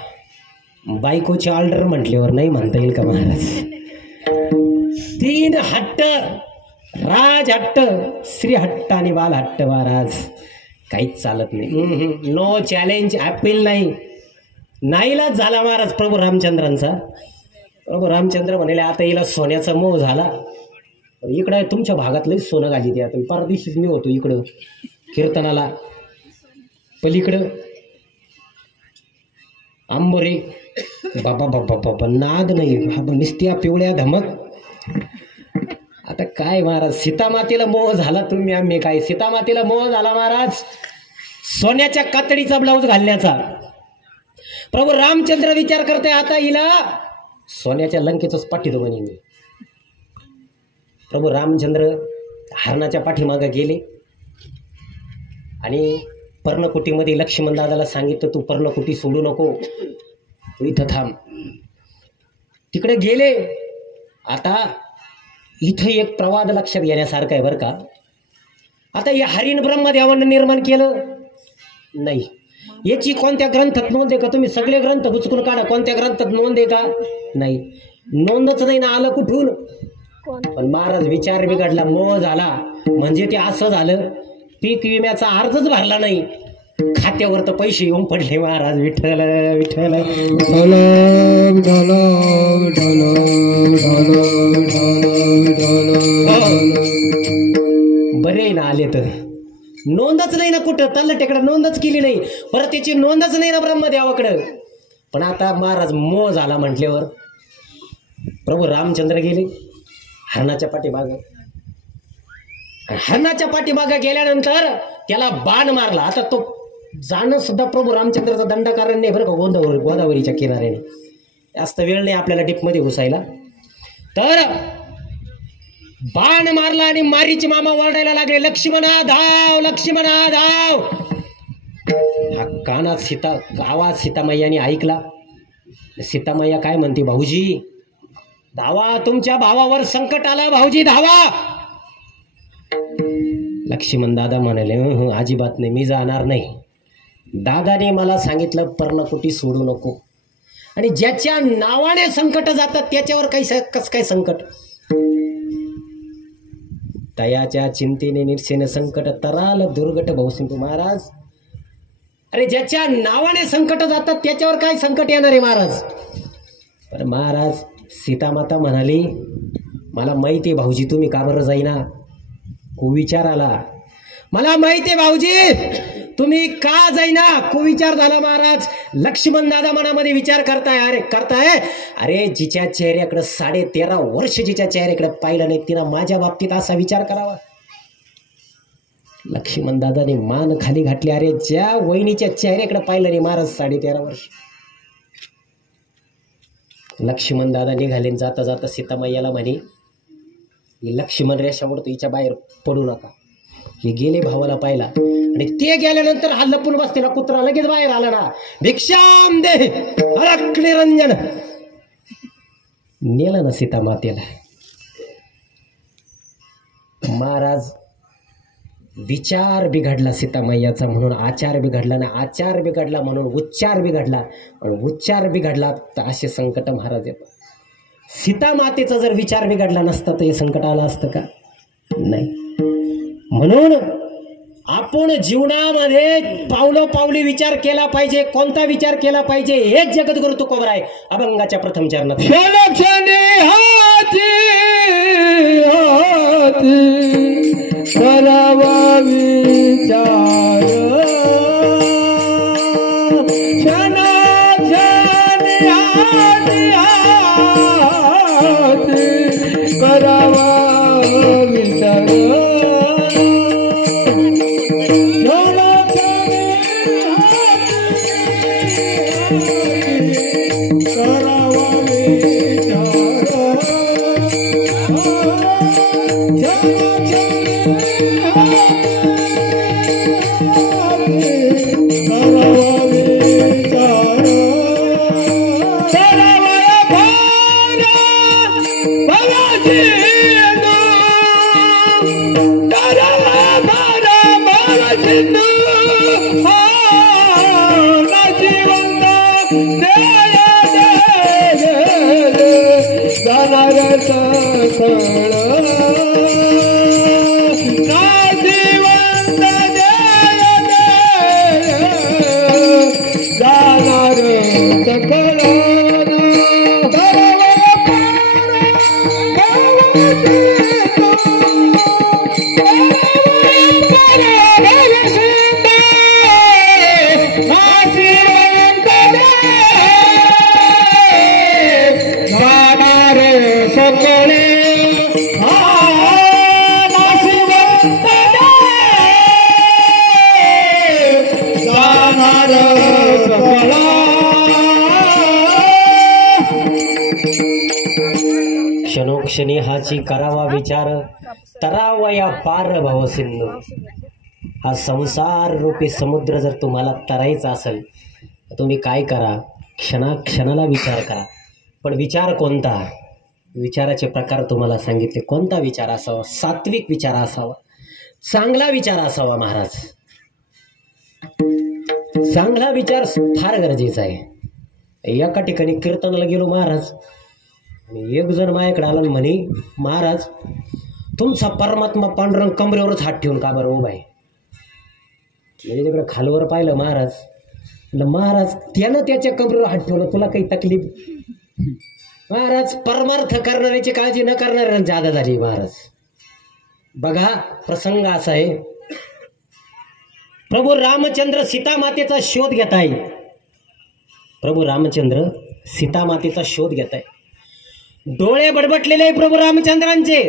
बायकोची ऑर्डर म्हटल्यावर नाही म्हणता येईल का महाराज? 3 हट्ट, राज हट्ट, श्री हट्ट आणि बाल हट्ट महाराज. काहीच चालत नाही. नो चॅलेंज, अपील नाही. नाईलाज झाला महाराज प्रभू रामचंद्रांचा. प्रभू रामचंद्र म्हणाले आता हिला सोन्याचा मोह झाला. इकडं तुमच्या भागातलंही सोनं घाली द्या. परदेशीच मी होतो इकडं कीर्तनाला, पलीकडं आंबोरे. बाबा बाबा बाबा नाद नाही बाबा, निस्त्या पिवळ्या धमक. आता काय महाराज, सीतामातेला मोह झाला. तुम्ही आम्ही काय? सीतामातेला मोह झाला महाराज सोन्याच्या कातडीचा ब्लाऊज घालण्याचा. प्रभू रामचंद्र विचार करते आता हिला सोन्याच्या लंकेचंच पाठीतो म्हणे मी. प्रभू रामचंद्र हरणाच्या पाठीमागे गेले आणि पर्णकुटीमध्ये लक्ष्मण दादाला सांगितलं तू पर्णकुटी सोडू नको, तू इथं थांब. तिकडे गेले. आता इथं एक प्रवाद लक्षात घेण्यासारखं आहे बरं का. आता हे हरिण ब्रह्मदेवानं निर्माण केलं नाही. याची कोणत्या ग्रंथात नोंद आहे का? तुम्ही सगळे ग्रंथ हुचकून काढा, कोणत्या ग्रंथात नोंद आहे का? नाही, नोंदच नाही ना. आलं कुठून? पण महाराज विचार बिघडला, मोह झाला. म्हणजे ते असं झालं पीक विम्याचा अर्जच भरला नाही, खात्यावर तर पैसे येऊन पडले महाराज. विठ्ठल विठ्ठल विठ्ठल विठ्ठल विठ्ठल विठ्ठल बरे ना आले तर नोंदच नाही ना कुठं, तलाठ्याकडे नोंदच केली नाही, परत त्याची नोंदच नाही ना ब्रह्मदेवाकडं. पण आता महाराज मोह झाला म्हटल्यावर प्रभू रामचंद्र गेले हरणाच्या पाठीमागं. हरणाच्या पाठीमागं गेल्यानंतर त्याला बाण मारला. आता तो जाणं सुद्धा प्रभू रामचंद्राचा दंडकारण्य नाही बरं का, गोदावरीच्या किनाऱ्याने. जास्त वेळ नाही आपल्याला डीपमध्ये घुसायला. तर बाण मारला आणि मारीचे मामा ओरडायला लागले, लक्ष्मणा धाव, लक्ष्मणा धाव. हा कानात आवाज सीतामय्याने ऐकला. सीतामय्या काय म्हणते, भाऊजी धावा, तुमच्या भावावर संकट आला, भाऊजी धावा. लक्ष्मण दादा म्हणाले, अजिबात नाही, मी जाणार नाही. दादाने मला सांगितलं पर्णकुटी सोडू नको, आणि ज्याच्या नावाने संकट जातात त्याच्यावर कस काय संकट. तयाच्या चिंतेने निरसेने संकट तराल दुर्गट भाऊसिंधू. महाराज अरे ज्याच्या नावाने संकट जातात त्याच्यावर काय संकट येणार आहे महाराज. पण महाराज सीतामाता म्हणाली, मला माहिती आहे भाऊजी तुम्ही का बरं जाईना. कुविचार आला, मला माहिती आहे भाऊजी तुम्ही का जाईना. कुविचार झाला महाराज. लक्ष्मण दादा मनामध्ये विचार करताय अरे जिच्या चेहऱ्याकडे 13.5 वर्ष जिच्या चेहऱ्याकडे पाहिलं नाही तिनं माझ्या बाबतीत असा विचार करावा. लक्ष्मण दादाने मान खाली घातली. अरे ज्या वहिनीच्या चेहऱ्याकडे पाहिलं नाही महाराज 13.5 वर्ष. लक्ष्मण दादा निघाले. जाता जाता सीतामय्याला म्हणे, लक्ष्मण रेषा ओढतो, हिच्या बाहेर पडू नका. हे गेले भावाला पाहिला, आणि ते गेल्यानंतर हा लपून बसलेला कुत्रा लगेच बाहेर आला ना, भिक्षाम दे अलक निरंजन. नेलं ना सीतामातेला. महाराज विचार बिघडला सीतामय्याचा म्हणून आचार बिघडला, ना आचार बिघडला म्हणून उच्चार बिघडला, आणि उच्चार बिघडला तर असे संकट महाराज येतात. सीतामातेचा जर विचार बिघडला नसता तर हे संकट आलं असतं का? नाही. म्हणून आपण जीवनामध्ये पावलोपावली विचार केला पाहिजे. कोणता विचार केला पाहिजे? हेच जगद्गुरु तुकोबराय अभंगाच्या प्रथम चरणात. करावा विचार करावा विचार क्षणोक्षणी हाची करावा विचार तरावया पार भव सिंधू. हा संसार रूपी समुद्र जर तुम्हाला तरायचा असेल तर तुम्ही काय करा, क्षणाला विचार करा. पण विचार कोणता? विचाराचे प्रकार तुम्हाला सांगितले. कोणता विचार असावा? सात्विक विचार असावा, चांगला विचार असावा. महाराज चांगला विचार फार गरजेचा आहे. एका ठिकाणी कीर्तनाला गेलो महाराज, आणि एक जण माझ्याकडे आला म्हणे, महाराज तुमचा परमात्मा पांडुरंग कमरेवरच हात ठेवून का बरं उभा आहे? म्हणजे तिकडं खालवर पाहिलं महाराज, म्हणलं महाराज त्यानं त्याच्या कमरेवर हात ठेवला, तुला काही तकलीफ? महाराज परमार्थ करणाऱ्याची काळजी न करणाऱ्यांना जादा झाली महाराज. बघा प्रसंग असा आहे, प्रभू रामचंद्र सीता मातेचा शोध घेत आहे. प्रभू रामचंद्र सीता मातेचा शोध घेत आहे. डोळे बडबटलेले आहे प्रभू रामचंद्रांचे.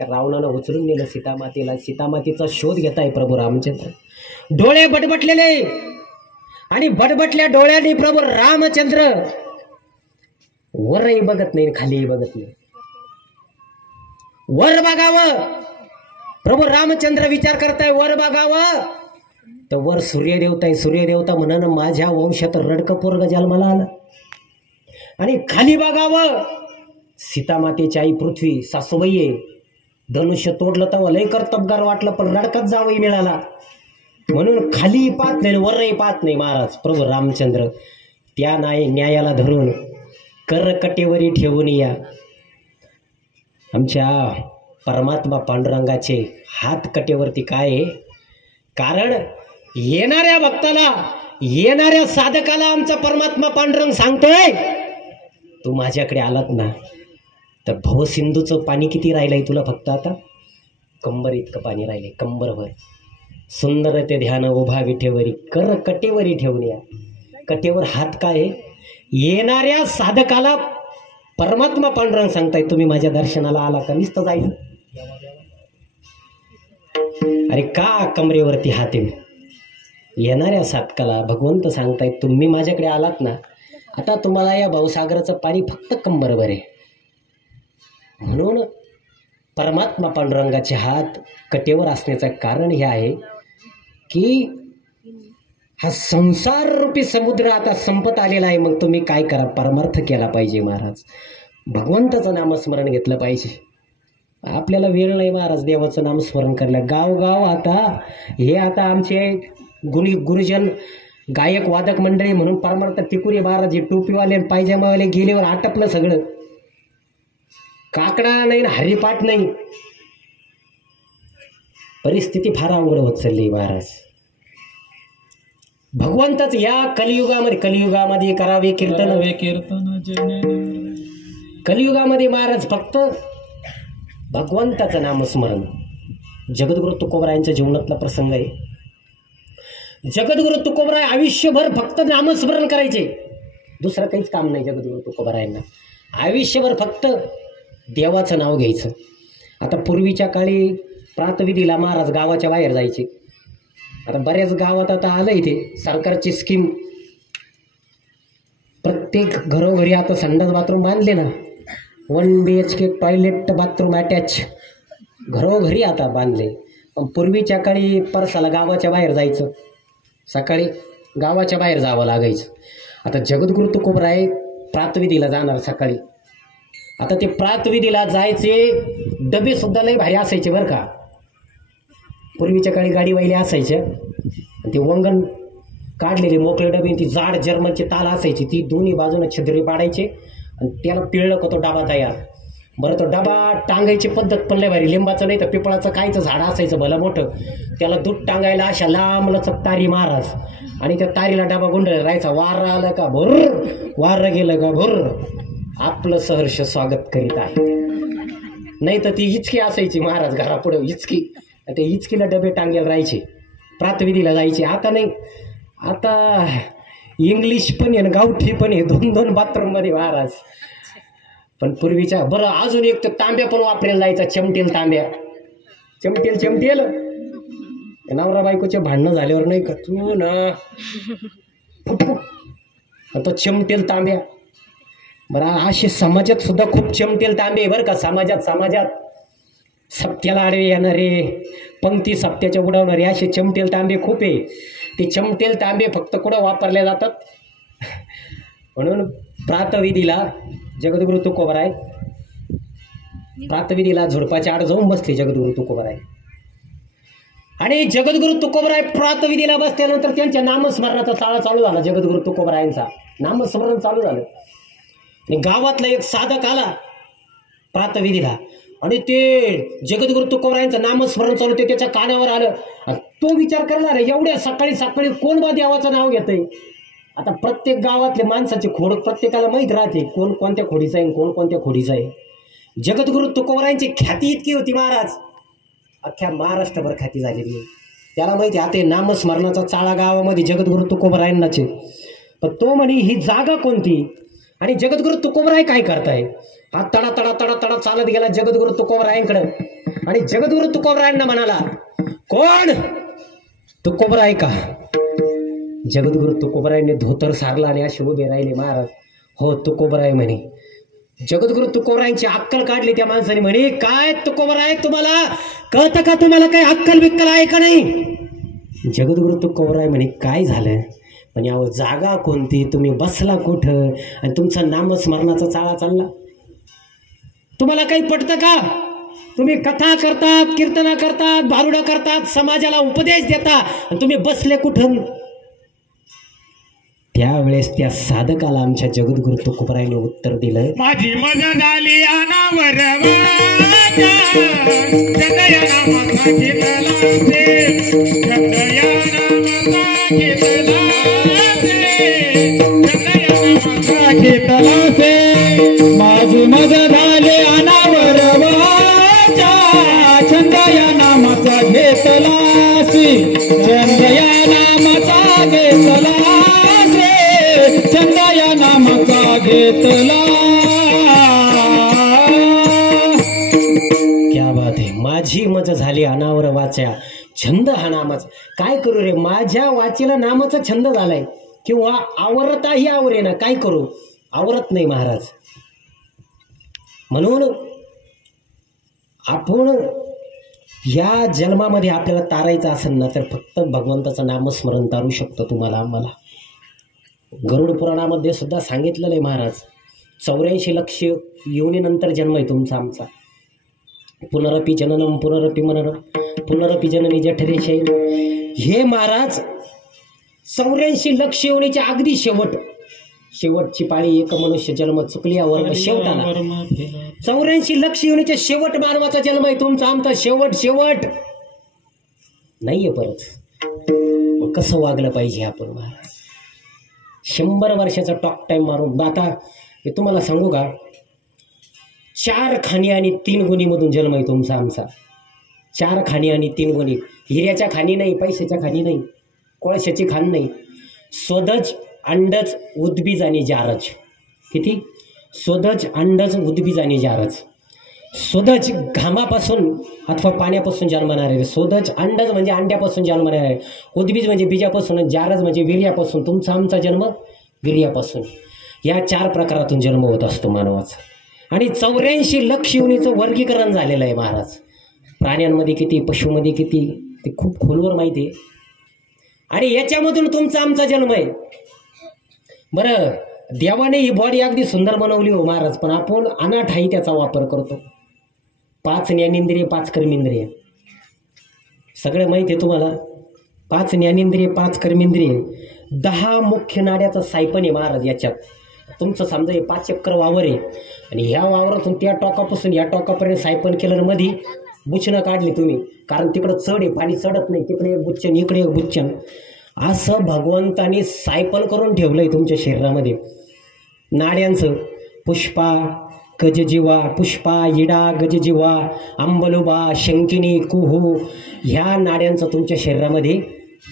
रावणानं उचलून नेलं सीतामातेला. सीतामातेचा शोध घेत आहे प्रभू रामचंद्र. डोळे बडबटलेले आणि बडबटल्या डोळ्यांनी प्रभू रामचंद्र वरही बघत नाही खालीही बघत नाही. वर बघावं प्रभू रामचंद्र विचार करताय, वर बघावं तर वर सूर्यदेवता आहे. सूर्यदेवता म्हणून माझ्या वंशात रडकं पोरग जन्माला आलं. आणि खाली बघावं सीतामातेची आई पृथ्वी सासूबाई आहे. धनुष्य तोडलं तर लय कर्तबगार वाटलं, पण रडकत जावई मिळाला म्हणून खाली पाहत नाही वरही पाहत नाही महाराज. प्रभू रामचंद्र त्या न्यायाला धरून करकटेवरी ठेवून या. आमच्या परमात्मा पांडुरंगाचे हात कटेवरती काय आहे? कारण येणाऱ्या भक्ताला, येणाऱ्या साधकाला आमचा परमात्मा पांडुरंग सांगतोय, तू माझ्याकडे आलात ना तर भवसिंधूचं पाणी किती राहिलंय तुला? फक्त आता कंबर इतकं पाणी राहिले, कंबरभर. सुंदर ते ध्यान उभा विठेवरी, कर कटेवरी ठेवून या. कटेवर हात काय आहे? येणाऱ्या साधकाला परमात्मा पांडुरंग सांगताय, तुम्ही माझ्या दर्शनाला आला का? नुसतं जायचं. अरे का कमरेवरती हात आहे? येणाऱ्या साधकाला भगवंत सांगताय, तुम्ही माझ्याकडे आलात ना, आता तुम्हाला या भावसागराचं पाणी फक्त कंबरभर आहे. म्हणून परमात्मा पांडुरंगाचे हात कटेवर असण्याचं कारण हे आहे की हा संसार रूपी समुद्र आता संपत आलेला आहे. मग तुम्ही काय करा? परमार्थ केला पाहिजे महाराज. भगवंताचं नामस्मरण घेतलं पाहिजे. आपल्याला वेळ नाही महाराज देवाचं नामस्मरण करायला. गावगाव आता आमचे गुरुजन गायक वादक मंडळी म्हणून परमार्थ टिकुरे महाराज, हे टोपीवाले पायजामावाले गेल्यावर आटपलं सगळं. काकडा नाही, हरिपाठ नाही. परिस्थिती फार अवघड होत चालली महाराज. भगवंतच या कलियुगामध्ये करावे कीर्तन. कलियुगामध्ये महाराज फक्त भगवंताचं नामस्मरण. जगद्गुरु तुकोबरायांच्या जीवनातला प्रसंग आहे. जगद्गुरु तुकोबराय आयुष्यभर फक्त नामस्मरण करायचे, दुसरं काहीच काम नाही. जगद्गुरु तुकोबरायांना आयुष्यभर फक्त देवाचं नाव घ्यायचं. आता पूर्वीच्या काळी प्रातविधीला महाराज गावाच्या बाहेर जायचे. आता बऱ्याच गावात आता आलं इथे सरकारची स्कीम, प्रत्येक घरोघरी आता संडास बाथरूम बांधले ना, 1 BHK टॉयलेट बाथरूम अटॅच घरोघरी आता बांधले. पण पूर्वीच्या काळी परसाला गावाच्या बाहेर जायचं, सकाळी गावाच्या बाहेर जावं लागायचं. आता जगद्गुरु तुकोबराय प्रातविधीला जाणार सकाळी. आता ते प्रातविधीला जायचे डबे सुद्धा लई भारी असायचे बरं का. पूर्वीच्या काळी गाडी वाहिले असायच्या, ते वंगण काढलेले मोकळे डबे, ती जाड जर्मनची ताल असायची, ती दोन्ही बाजूने छिद्री पाडायचे आणि त्याला पिळलं का तो डबा तयार. बरं तो डबा टांगायची पद्धत पण लय भारी. लिंबाचं नाही तर पिपळाचं कायचं झाड असायचं भलं मोठं, त्याला दूध टांगायला अशा लांब लचक तारी महाराज, आणि त्या तारीला डबा गुंडळ राहायचा. वार आलं का भुर, वार गेलं का भुर, आपलं सहर्ष स्वागत करीत आहे. नाही तर ती हिचकी असायची महाराज घरापुढं, हिचकी. ते हिचकीला डबे टांगेल राहायचे, प्रातविधीला जायचे. आता नाही, आता इंग्लिश पण आहे ना गावठी पण आहे, 2-2 बाथरूममध्ये महाराज. पण पूर्वीच्या बरं अजून एक तर तांब्या पण वापरायला जायचा, चमटेल तांब्या. चमटेल नवरा बायकोचे भांडणं झाल्यावर नाही का तू ना तो चमटेल तांब्या. बरं असे समाजात सुद्धा खूप चमटेल तांबे बरं का. समाजात सप्त्याला आडवे येणारे, पंक्ती सप्त्याच्या उडवणारे असे चमटेल तांबे खूप आहे. ते चमटेल तांबे फक्त कुठं वापरले जातात? म्हणून प्रातविधीला जगद्गुरु तुकोबराय प्रातविधीला झुडपाच्या आड जाऊन बसले जगद्गुरु तुकोबराय. आणि जगद्गुरु तुकोबराय प्रातविधीला बसल्यानंतर त्यांच्या नामस्मरणाचा चाळा चालू झाला. जगद्गुरु तुकोबरायांचा नामस्मरण चालू झालं. आणि गावातला एक साधक आला प्रातविधीला, आणि ते जगद्गुरु तुकोबरायांचं नामस्मरण चालू ते त्याच्या कानावर आलं. तो विचार करणार आहे. एवढ्या सकाळी सकाळी कोण बा देवाचं नाव घेतंय. आता प्रत्येक गावातले माणसाची खोड प्रत्येकाला माहीत राहते कोण कोणत्या खोडीचा आहे कोण कोणत्या खोडीचा आहे. जगद्गुरु तुकोबरायांची ख्याती इतकी होती महाराज, अख्ख्या महाराष्ट्रभर ख्याती झालेली आहे. त्याला माहिती आता नामस्मरणाचा चाळा गावामध्ये जगद्गुरु तुकोबरायांनाचे. पण तो म्हणे ही जागा कोणती आणि जगद्गुरु तुकोबराय काय करताय. हा तडा तडा तडा तडा चालत गेला जगद्गुरु तुकोबरायांकडे आणि जगद्गुरु तुकोबरायांना म्हणाला, कोण तुकोबराय का. जगद्गुरु तुकोबरायांनी धोतर सारला आणि असे उभे राहिले महाराज. हो तुकोबराय म्हणे. जगद्गुरु तुकोबरायांची अक्कल काढली त्या माणसाने. म्हणे काय तुकोबराय तुम्हाला कळतं का, तुम्हाला काय अक्कल बिक्कल आहे का नाही. जगद्गुरु तुकोबराय म्हणे काय झालं. म्हणजे अहो जागा कोणती, तुम्ही बसला कुठं आणि तुमचा नामस्मरणाचा चाळा चालला. तुम्हाला काही पटतं का. तुम्ही कथा करतात, कीर्तना करतात, भारुडा करतात, समाजाला उपदेश देता आणि तुम्ही बसले कुठं. त्यावेळेस त्या साधकाला आमच्या जगद्गुरु तुकोबरायांनी उत्तर दिलं, माझी मजा झाली अनावर माझी मजा झाले अनावर छंद या नामाचा घेतलासी, छंद या नामाचा घेतलासी, छंद या नामाचा घेतला. क्या बात आहे. माझी मज झाली अनावर वाच्या, छंद हा नामाचा. काय करू रे, माझ्या वाचेला नामाचा छंद झालाय किंवा आवरताही आवरे ना, काय करू, आवरत नाही महाराज. म्हणून आपण या जन्मामध्ये आपल्याला तारायचं असेल ना तर फक्त भगवंताचं नामस्मरण तारू शकतो तुम्हाला आम्हाला. गरुड पुराणामध्ये सुद्धा सांगितलेलं आहे महाराज, 84 लक्ष योनीनंतर जन्म आहे तुमचा आमचा. पुनरपी जननम पुनरपी मननम पुनरपी जननी जठरे शैल. हे महाराज 84 लक्ष योनीच्या अगदी शेवटची पाळी एक मनुष्य जन्म चुकली वर्ग शेवटाला. 84 लक्ष योनीच्या शेवट मानवाचा जन्म आहे तुमचा आमचा. शेवट नाहीये परत. मग कसं वागलं पाहिजे आपण महाराज. 100 वर्षाचा टॉक टाइम मारून. आता हे तुम्हाला सांगू का, 4 खाणी आणि 3 गुणीमधून जन्म आहे तुमचा आमचा. 4 खाणी आणि 3 गुणी. हिऱ्याच्या खाणी नाही, पैशाच्या खाणी नाही, कोळशाची खाण नाही. स्वदज अंडज उद्बीज आणि जारज. किती. स्वदज अंडज उद्बीज आणि जारज. स्वदज घामापासून अथवा पाण्यापासून जन्मणार आहे. स्वदज अंडज म्हणजे अंड्यापासून जन्मणार आहे. उद्बीज म्हणजे बीजापासून. जारज म्हणजे वीर्यापासून. तुमचा आमचा जन्म वीर्यापासून. या 4 प्रकारातून जन्म होत असतो मानवाचा. आणि 84 लक्ष योनीचं वर्गीकरण झालेलं आहे महाराज. प्राण्यांमध्ये किती, पशुमध्ये किती, ते खूप खोलवर माहिती आहे. आणि याच्यामधून तुमचा आमचा जन्म आहे. बरं, देवाने ही बॉडी अगदी सुंदर बनवली हो महाराज, पण आपण अनाठाई त्याचा वापर करतो. 5 ज्ञानेंद्रिय 5 कर्मेंद्रिय सगळं माहिती आहे तुम्हाला. 5 ज्ञानेंद्रिय 5 कर्मेंद्रिय 10 मुख्य नाड्याचं सायपन आहे महाराज याच्यात. तुमचं समजा हे 5 चक्कर वावर आहे आणि ह्या वावरातून त्या टोकापासून या टोकापर्यंत सायपन केलं. मध्ये बुचणं काढली तुम्ही, कारण तिकडं चढ आहे, पाणी चढत नाही. तिकडे एक बुच्चन इकडे एक बुच्चन, असं भगवंताने सायपन करून ठेवलं आहे तुमच्या शरीरामध्ये नाड्यांचं. पुष्पा गजजीवा, पुष्पा इडा गजजीवा, अंबलुबा शंकिनी कुहू, ह्या नाड्यांचं तुमच्या शरीरामध्ये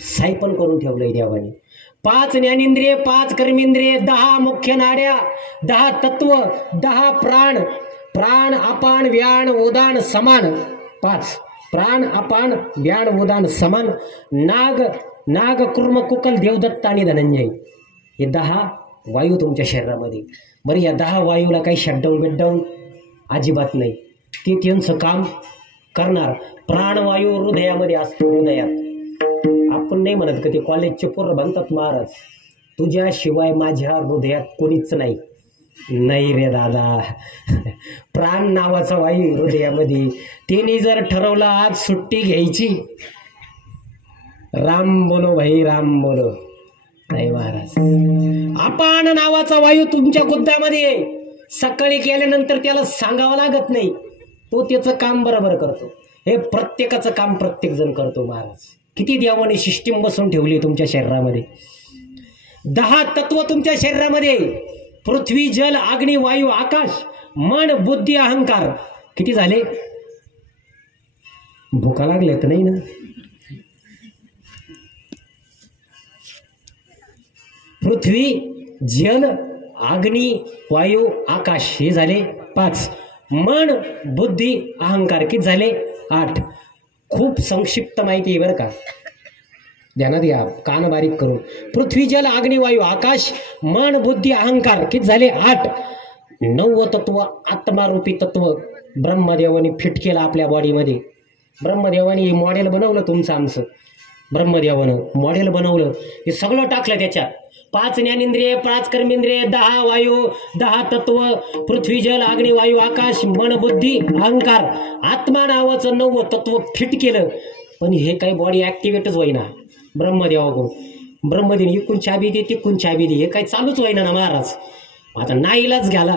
सायपन करून ठेवलं आहे देवाने. 5 ज्ञानेंद्रिय 5 कर्मेंद्रिय 10 मुख्य नाड्या, 10 तत्व, 10 प्राण. प्राण अपान व्यान उदान समान. 5 प्राण अपान व्यान उदान समान. नाग कुर्म कुकल देवदत्त आणि धनंजय, हे 10 वायू तुमच्या शरीरामध्ये. बरं, या 10 वायूला काही शटडाऊन बिटडाऊन अजिबात नाही. ते त्यांचं काम करणार. प्राणवायू हृदयामध्ये असतो. हृदयात आपण नाही म्हणत का ते कॉलेजचे पोरं म्हणतात महाराज, तुझ्याशिवाय माझ्या हृदयात कोणीच नाही. नाही रे दादा, प्राण नावाचा वायू हृदयामध्ये. तिने जर ठरवलं आज सुट्टी घ्यायची, राम बोलो भाई राम बोलो, नाही महाराज. अपान नावाचा वायू तुमच्या गुद्दामध्ये सकाळी केल्यानंतर त्याला सांगावं लागत नाही, तो त्याचं काम बरोबर करतो. हे प्रत्येकाचं काम प्रत्येक जण करतो महाराज. किती देवाने सिस्टीम बसून ठेवली तुमच्या शरीरामध्ये. 10 तत्व तुमच्या शरीरामध्ये, पृथ्वी जल अग्नी वायू आकाश मन बुद्धी अहंकार. किती झाले? भुका लागल्यात नाही ना? पृथ्वी जल अग्नी वायू आकाश हे झाले 5. मन बुद्धी अहंकार किती झाले? 8. खूप संक्षिप्त माहिती आहे बरं का, ध्यानात घ्या, कान बारीक करून. पृथ्वी जल अग्नी वायू आकाश मन बुद्धी अहंकार किती झाले? 8. 9 तत्व आत्मारूपी तत्व ब्रह्मदेवाने फिट केलं आपल्या बॉडीमध्ये. ब्रह्मदेवाने हे मॉडेल बनवलं तुमचं आमचं, ब्रह्मदेवानं मॉडेल बनवलं, हे सगळं टाकलं त्याच्यात. 5 ज्ञानेंद्रिय 5 कर्मेंद्रिय 10 वायू 10 तत्व पृथ्वी जल अग्नी वायू आकाश मन बुद्धी अहंकार आत्मा नावाचं 9 तत्व फिट केलं. पण हे काही बॉडी ॲक्टिवेटच होईना ब्रह्मदेवाकडून. ब्रह्मदेव इकून चाबी दे तिकून चाबी दे, हे काही चालूच होईना ना महाराज. आता नाईलाच घ्याला,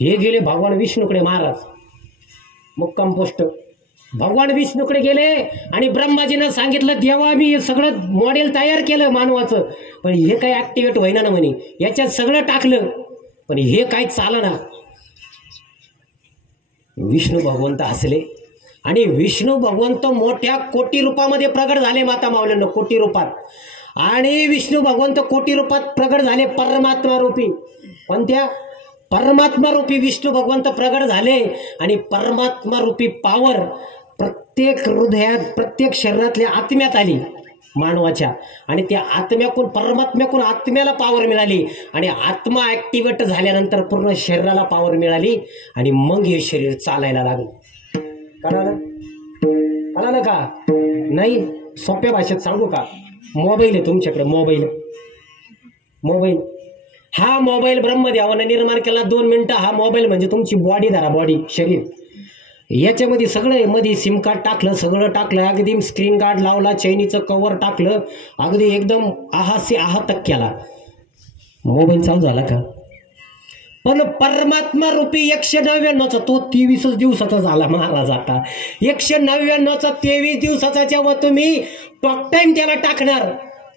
हे गेले भगवान विष्णूकडे महाराज. मुक्काम पोस्ट भगवान विष्णूकडे गेले आणि ब्रह्माजीनं सांगितलं देवा मी हे सगळं मॉडेल तयार केलं मानवाचं, पण हे काही ॲक्टिवेट होईना ना म्हणे. याच्यात सगळं टाकलं पण हे काही चालना. विष्णू भगवंत हसले आणि विष्णू भगवंत मोठ्या कोटी रूपामध्ये प्रगट झाले माता मावल्यांना, कोटी रूपात. आणि विष्णू भगवंत कोटी रूपात प्रगट झाले परमात्मा रूपी. पण त्या परमात्मा रूपी विष्णू भगवंत प्रगट झाले आणि परमात्मा रूपी पावर प्रत्येक हृदयात प्रत्येक शरीरातल्या आत्म्यात आली मानवाच्या. आणि त्या आत्म्याकून परमात्म्याकून आत्म्याला पावर मिळाली आणि आत्मा ॲक्टिवेट झाल्यानंतर पूर्ण शरीराला पावर मिळाली आणि मग हे शरीर चालायला लागलं. कळालं का? नाही सोप्या भाषेत सांगू का? मोबाईल आहे तुमच्याकडे, मोबाईल हा मोबाईल ब्रह्मदेवानं निर्माण केला. 2 मिनिटं हा मोबाईल म्हणजे तुमची बॉडी धरा, बॉडी शरीर. याच्यामध्ये सगळं मध्ये सिम कार्ड टाकलं, सगळं टाकलं, अगदी स्क्रीन गार्ड लावला, चैनीचं कवर टाकलं, अगदी एकदम आहासे आहतक केला, मोबाईल चालू झाला का? पण परमात्मा रूपी 199चा तो 23 दिवसाचा झाला महाराज. आता 199चा 23 दिवसाचा जेव्हा तुम्ही टॉक टाइम त्याला टाकणार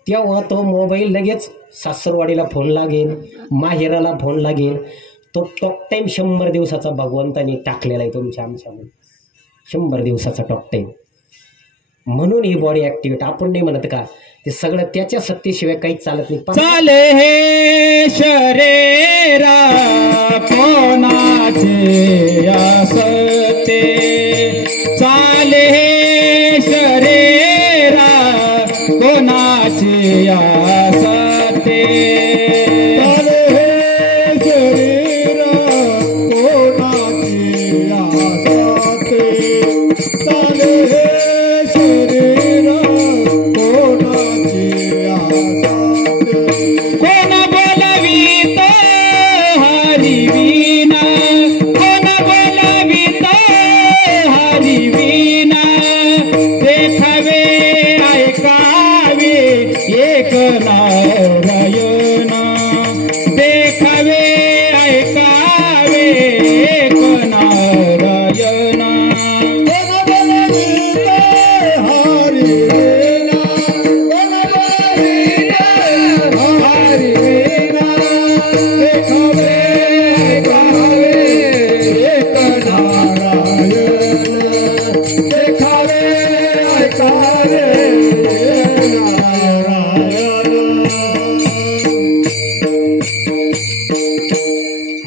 तेव्हा तो मोबाईल लगेच सासरवाडीला फोन लागेल, माहेराला फोन लागेल. तो टॉक टाइम 100 दिवसाचा भगवंतानी टाकलेला आहे तुमच्या आमच्यामध्ये, 100 दिवसाचा टॉक टाइम. म्हणून ही बॉडी ॲक्टिव्हेट. आपण नाही म्हणत का ते सगळं त्याच्या सत्तेशिवाय काहीच चालत नाही. चाले हे शरीरा कोणाचे असते, चाले हे शरीरा कोणाचे असते, चाले हे शरीरा कोणाचे असते, चाले हे शरीरा कोणाचे असते. कोण बोलवीत हरिविना, कोण बोलवीत हरिविना, देखावे ऐकावे एक नारायण, देखावे ऐकावे एक नारायण.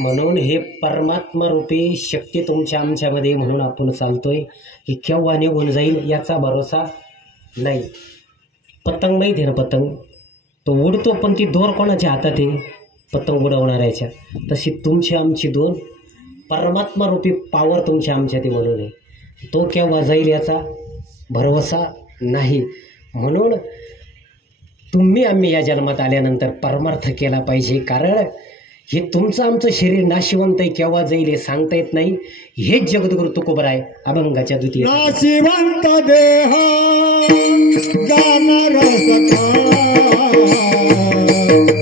म्हणून हे परमात्मा रूपी शक्ती तुमच्या आमच्यामध्ये, म्हणून आपण चालतोय की केव्हा निघून जाईल याचा भरोसा नाही. पतंग माहिती आहे ना, पतंग तो उडतो पण ती दोर कोणाच्या हातात आहे? पतंग उडवणाऱ्याच्या. तशी तुमची आमची दोर परमात्मा रूपी पावर तुमच्या आमच्यात म्हणून आहे. तो केव्हा जाईल याचा भरोसा नाही. म्हणून तुम्ही आम्ही या जन्मात आल्यानंतर परमार्थ केला पाहिजे. कारण हे तुमचं आमचं शरीर नाशिवंत आहे, केव्हा जाईल हे सांगता येत नाही. हेच जगद्गुरु तुकोबराय अभंगाच्या द्वितीय. नाशिवंत देह जाणार सकाळ,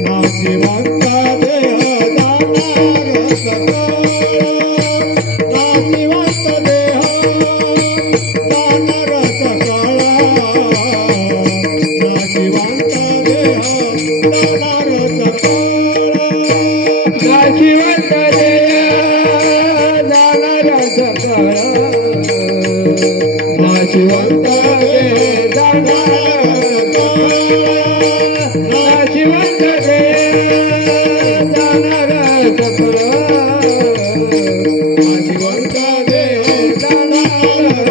नाशिवंत देह जाणार सकाळ, नाशिवंत देह जाणार सकाळ, नाशिवंत देह जाणार सकाळ नाशिवंत देह जाणार नाशिवंत देह जाणार सकाळ नाशिवंत देह जाणार नाशिवंत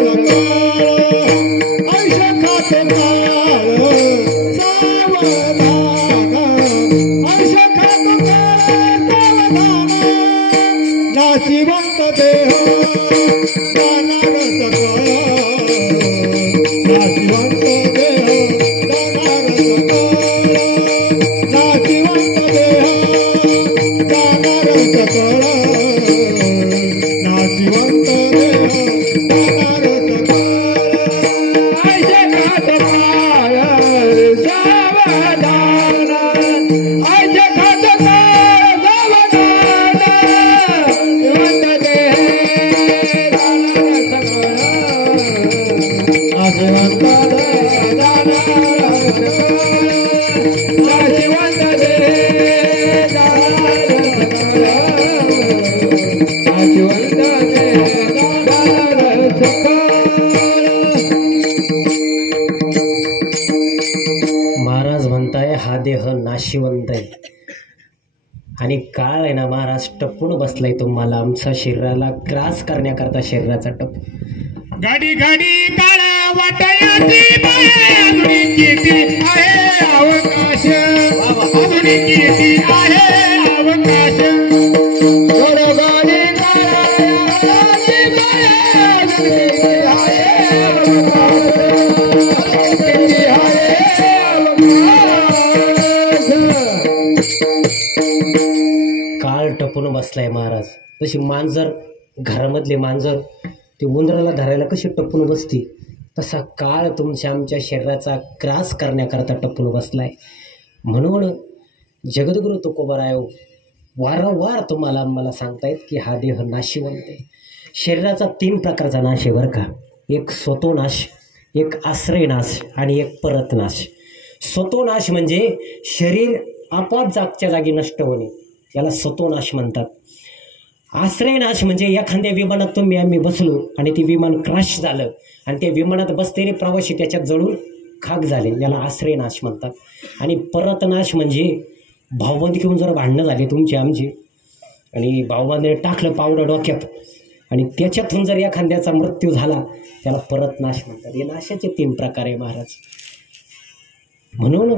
देह जाणार सकाळ नाशिवंत देह जाणार सकाळ नाशिवंत देह जाणार सकाळ नाशिवंत देह जाणार सकाळ सावधान आयच्या खात्यात महाराज म्हणताय हा देह नाशिवंत आहे आणि काळ आहे ना महाराज टपून बसलाय तुम्हाला आमच्या शरीराला ग्रास करण्याकरता शरीराचा टप गाडी गाडी काळा वाटायची आधुनिकीची आहे अवकाश आधुनिकीची आहे अवकाश गाडी काळाची काळ टपून बसलाय महाराज. तशी मांजर घरामधले मांजर ते उंदराला धरायला कशी टपून बसती तसा काळ तुमच्या आमच्या शरीराचा ग्रास करण्याकरता टपून बसलाय. म्हणून जगद्गुरु तुकोबाराय वारंवार तुम्हाला मला सांगतायत की हा देह नाशिवंत आहे. शरीराचा 3 प्रकारचा नाश आहे बरं का. एक स्वतोनाश, एक आश्रयनाश आणि एक परतनाश. स्वतोनाश म्हणजे शरीर आपोआप जागच्या जागी नष्ट होणे, याला स्वतोनाश म्हणतात. आश्रयनाश म्हणजे एखाद्या विमानात तुम्ही आम्ही बसलो आणि ते विमान क्रॅश झालं आणि त्या विमानात बसलेले प्रवासी त्याच्यात जळून खाक झाले, याला आश्रयनाश म्हणतात. आणि परतनाश म्हणजे भाऊबंद घेऊन जर भांडणं झाले तुमचे आमचे आणि भाऊबंदने टाकलं पावडं डोक्यात आणि त्याच्यातून जर एखाद्याचा मृत्यू झाला त्याला परतनाश म्हणतात. हे नाशाचे 3 प्रकार आहे महाराज. म्हणून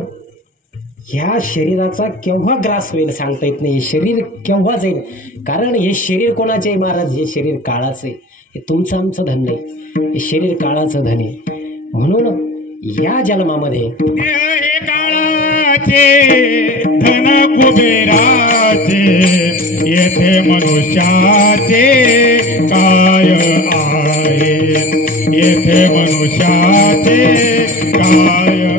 ह्या शरीराचा केव्हा ग्रास होईल सांगता येत नाही. हे शरीर केव्हा जाईल, कारण हे शरीर कोणाचे आहे महाराज? हे शरीर काळाचं आहे. हे तुमचं आमचं धन नाही, हे शरीर काळाचं धन आहे. म्हणून या जन्मामध्ये हे काळाचे धन कुबेराचे येथे मनुष्याचे काय आहे, येथे मनुष्याचे काय आहे.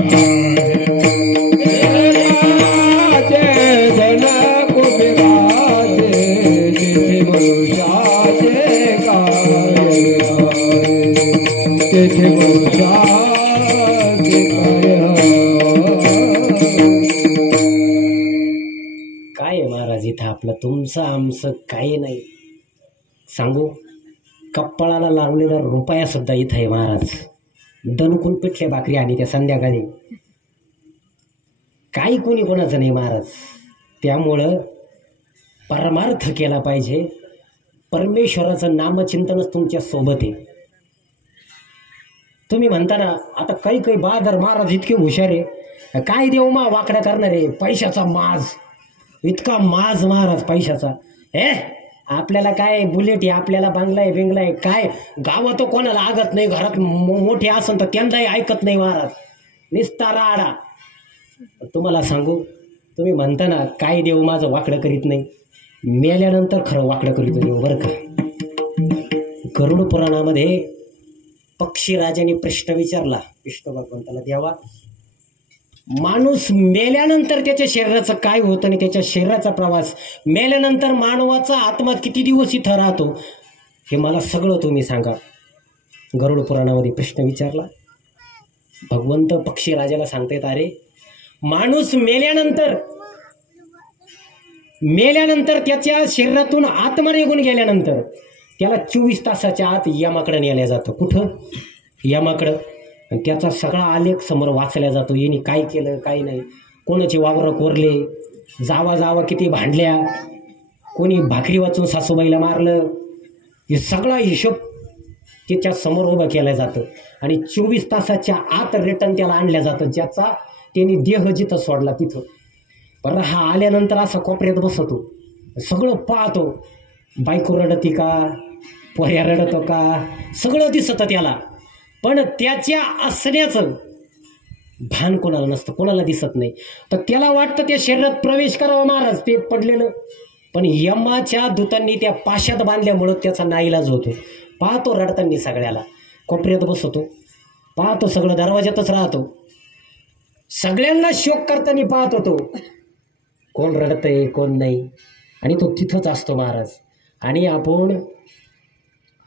काय आहे महाराज इथं आपलं तुमचं आमचं काही नाही. सांगू, कप्पळाला लावलेला रुपया सुद्धा इथं आहे महाराज. दणकून पिठले भाकरी आणि त्या संध्याकाळी काही कोणी कोणाचं नाही महाराज. त्यामुळं परमार्थ केला पाहिजे. परमेश्वराचं नामचिंतनच तुमच्या सोबत आहे. तुम्ही म्हणता ना आता काही काही बहादर महाराज इतके हुशार आहे, काय देव मा वाकड्या करणार आहे, पैशाचा माज, इतका माज महाराज पैशाचा. आपल्याला काय बुलेट आहे, आपल्याला बांगला आहे बिंगला आहे, काय गावात कोणाला आगत नाही, घरात मोठे असन तर त्यांनाही ऐकत नाही महाराज, निस्ता राडा. तुम्हाला सांगू, तुम्ही म्हणता ना काय देव माझं वाकडं करीत नाही, मेल्यानंतर खरं वाकडं करीत देव बरं का. गरुड पुराणामध्ये पक्षीराजाने प्रश्न विचारला विष्णू भगवंताला, देवा माणूस मेल्यानंतर त्याच्या शरीराचं काय होतं आणि त्याच्या शरीराचा प्रवास, मेल्यानंतर मानवाचा आत्मा किती दिवस इथं राहतो हे मला सगळं तुम्ही सांगा. गरुड पुराणामध्ये प्रश्न विचारला. भगवंत पक्षीराजाला सांगतायत, अरे माणूस मेल्यानंतर त्याच्या शरीरातून आत्मा निघून गेल्यानंतर त्याला 24 तासाच्या आत यमाकडे नेल्या जातं. कुठं? यमाकडं. आणि त्याचा सगळा आलेख समोर वाचला जातो. यांनी काय केलं काय नाही, कोणाचे वावरं कोरले, जावा किती भांडल्या, कोणी भाकरी वाचून सासूबाईला मारलं, हे सगळा हिशोब त्याच्या समोर उभं केलं जातं. आणि 24 तासाच्या आत रिटर्न त्याला आणल्या जातं, ज्याचा त्यांनी देह जिथं सोडला तिथं. बरं, हा आल्यानंतर असा कोपऱ्यात बसतो, सगळं पाहतो, बायको रडती का, पोऱ्या रडतो का, सगळं दिसतं त्याला. पण त्याच्या असण्याचं भान कोणाला नसतं, कोणाला दिसत नाही. तर त्याला वाटतं त्या शरीरात प्रवेश करावा महाराज, ते पडलेलं. पण यमाच्या दूतांनी त्या पाशात बांधल्यामुळं त्याचा नाईलाज होतो. पाहतो रडताना सगळ्याला, कोपऱ्यात बसतो, पाहतो, सगळं दरवाज्यातच राहतो, सगळ्यांना शोक करताना पाहत होतो, कोण रडतंय कोण नाही. आणि तो तिथंच असतो महाराज. आणि आपण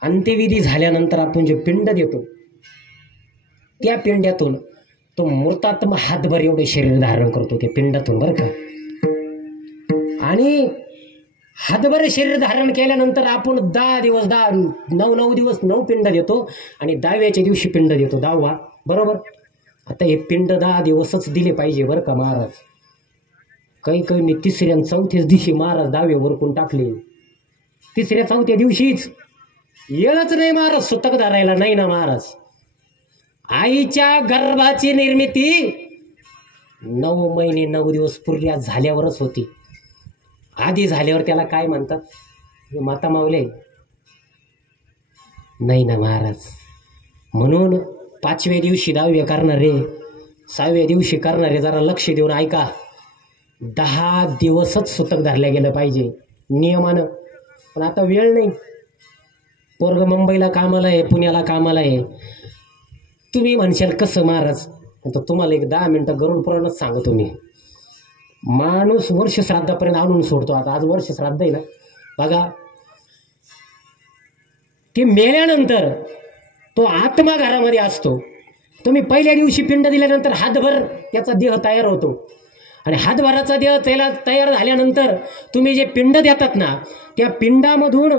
अंत्यविधी झाल्यानंतर आपण जे पिंड देतो, त्या पिंड्यातून तो मृतात्मा हातभर एवढे शरीर धारण करतो त्या पिंडातून, बरं का. आणि हातभर शरीर धारण केल्यानंतर आपण 10 दिवस 9 दिवस 9 पिंड देतो. आणि 10व्याच्या दिवशी पिंड देतो, 10वा, बरोबर. आता हे पिंड 10 दिवसच दिले पाहिजे, बरं का महाराज. काही मी 3ऱ्या आणि 4थ्याच दिवशी महाराज 10वे वरकून टाकले. 3ऱ्या 4थ्या दिवशीच येळच नाही महाराज सुतक धरायला, नाही ना महाराज. आईच्या गर्भाची निर्मिती 9 महिने 9 दिवस पूर्वी झाल्यावरच होती. आधी झाल्यावर त्याला काय म्हणतात, माता मावले, नाही ना महाराज. म्हणून 5व्या दिवशी 10वे करणारे, 6व्या दिवशी करणारे जरा लक्ष देऊन ऐका. 10 दिवसच सुतक धरल्या गेलं पाहिजे नियमानं. पण आता वेळ नाही, पोरग मुंबईला कामाला आहे, पुण्याला कामाला आहे. तुम्ही म्हणशाल कसं महाराज, तर तुम्हाला एक 10 मिनटं गरुड पुराणच सांगतो मी. माणूस वर्ष श्राद्धापर्यंत आणून सोडतो. आता आज वर्ष श्राद्ध आहे ना, बघा, ते मेल्यानंतर तो आत्मा घरामध्ये असतो. तुम्ही पहिल्या दिवशी पिंड दिल्यानंतर हातभर त्याचा देह तयार होतो. आणि हातभराचा देह त्याला तयार झाल्यानंतर तुम्ही जे पिंड देतात ना, त्या पिंडामधून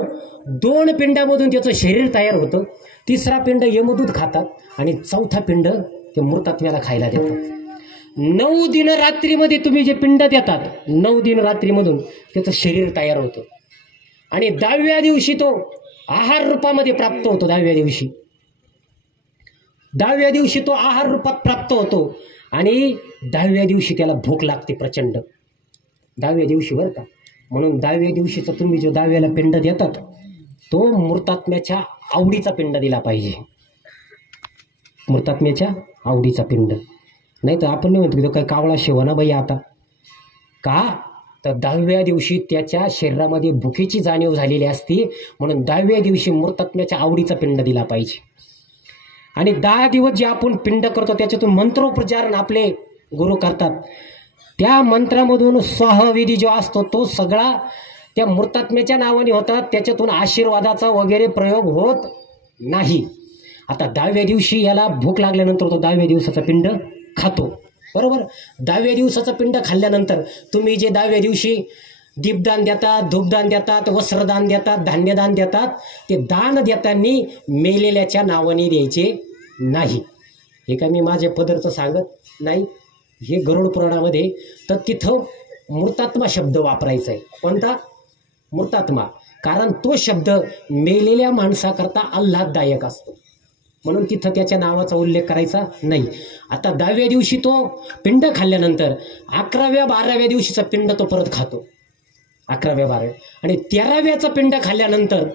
2 पिंडामधून त्याचं शरीर तयार होतं. 3रा पिंड यमदूत खातात आणि 4था पिंड ते मृतात्म्याला खायला देतात. 9 दिन रात्रीमध्ये तुम्ही जे पिंड देतात, 9 दिन रात्रीमधून त्याचं शरीर तयार होतं. आणि 10व्या दिवशी तो आहार रूपामध्ये प्राप्त होतो. 10व्या दिवशी तो आहार रूपात प्राप्त होतो. आणि 10व्या दिवशी त्याला भूक लागते प्रचंड, 10व्या दिवशी, बरं का. म्हणून 10व्या दिवशीचा तुम्ही जो 10व्याला पिंड देतात, तो मृतात्म्याच्या आवडीचा पिंड दिला पाहिजे, मृतात्म्याच्या आवडीचा पिंड. नाही तर आपण नाही म्हणतो काय कावळा शेवना बाई आता का, तर 10व्या दिवशी त्याच्या शरीरामध्ये भुकेची जाणीव झालेली असती. म्हणून 10व्या दिवशी मृतात्म्याच्या आवडीचा पिंड दिला पाहिजे. आणि 10 दिवस जे आपण पिंड करतो त्याच्यातून मंत्रोपचारण आपले गुरु करतात. त्या मंत्रामधून स्वाहविधी जो असतो तो सगळा त्या मृतात्म्याच्या नावाने होतात. त्याच्यातून आशीर्वादाचा वगैरे प्रयोग होत नाही. आता 10व्या दिवशी याला भूक लागल्यानंतर तो 10व्या दिवसाचा पिंड खातो, बरोबर. 10व्या दिवसाचं पिंड खाल्ल्यानंतर तुम्ही जे 10व्या दिवशी दीपदान देतात, धूपदान देतात, वस्त्रदान देतात, धान्यदान देतात, ते दान देताना मेलेल्याच्या नावाने द्यायचे नाही. हे काय मी माझ्या पदरचं सांगत नाही, हे गरुड पुराणामध्ये. तर तिथं मृतात्मा शब्द वापरायचा आहे. कोणता? मृतात्मा. कारण तो शब्द मेलेल्या माणसाकरता आल्हाददायक असतो, म्हणून तिथं त्याच्या नावाचा उल्लेख करायचा नाही. आता 10व्या दिवशी तो पिंड खाल्ल्यानंतर 11व्या 12व्या दिवशीचा पिंड तो परत खातो, 11व्या 12व्या. आणि 13व्याचा पिंड खाल्ल्यानंतर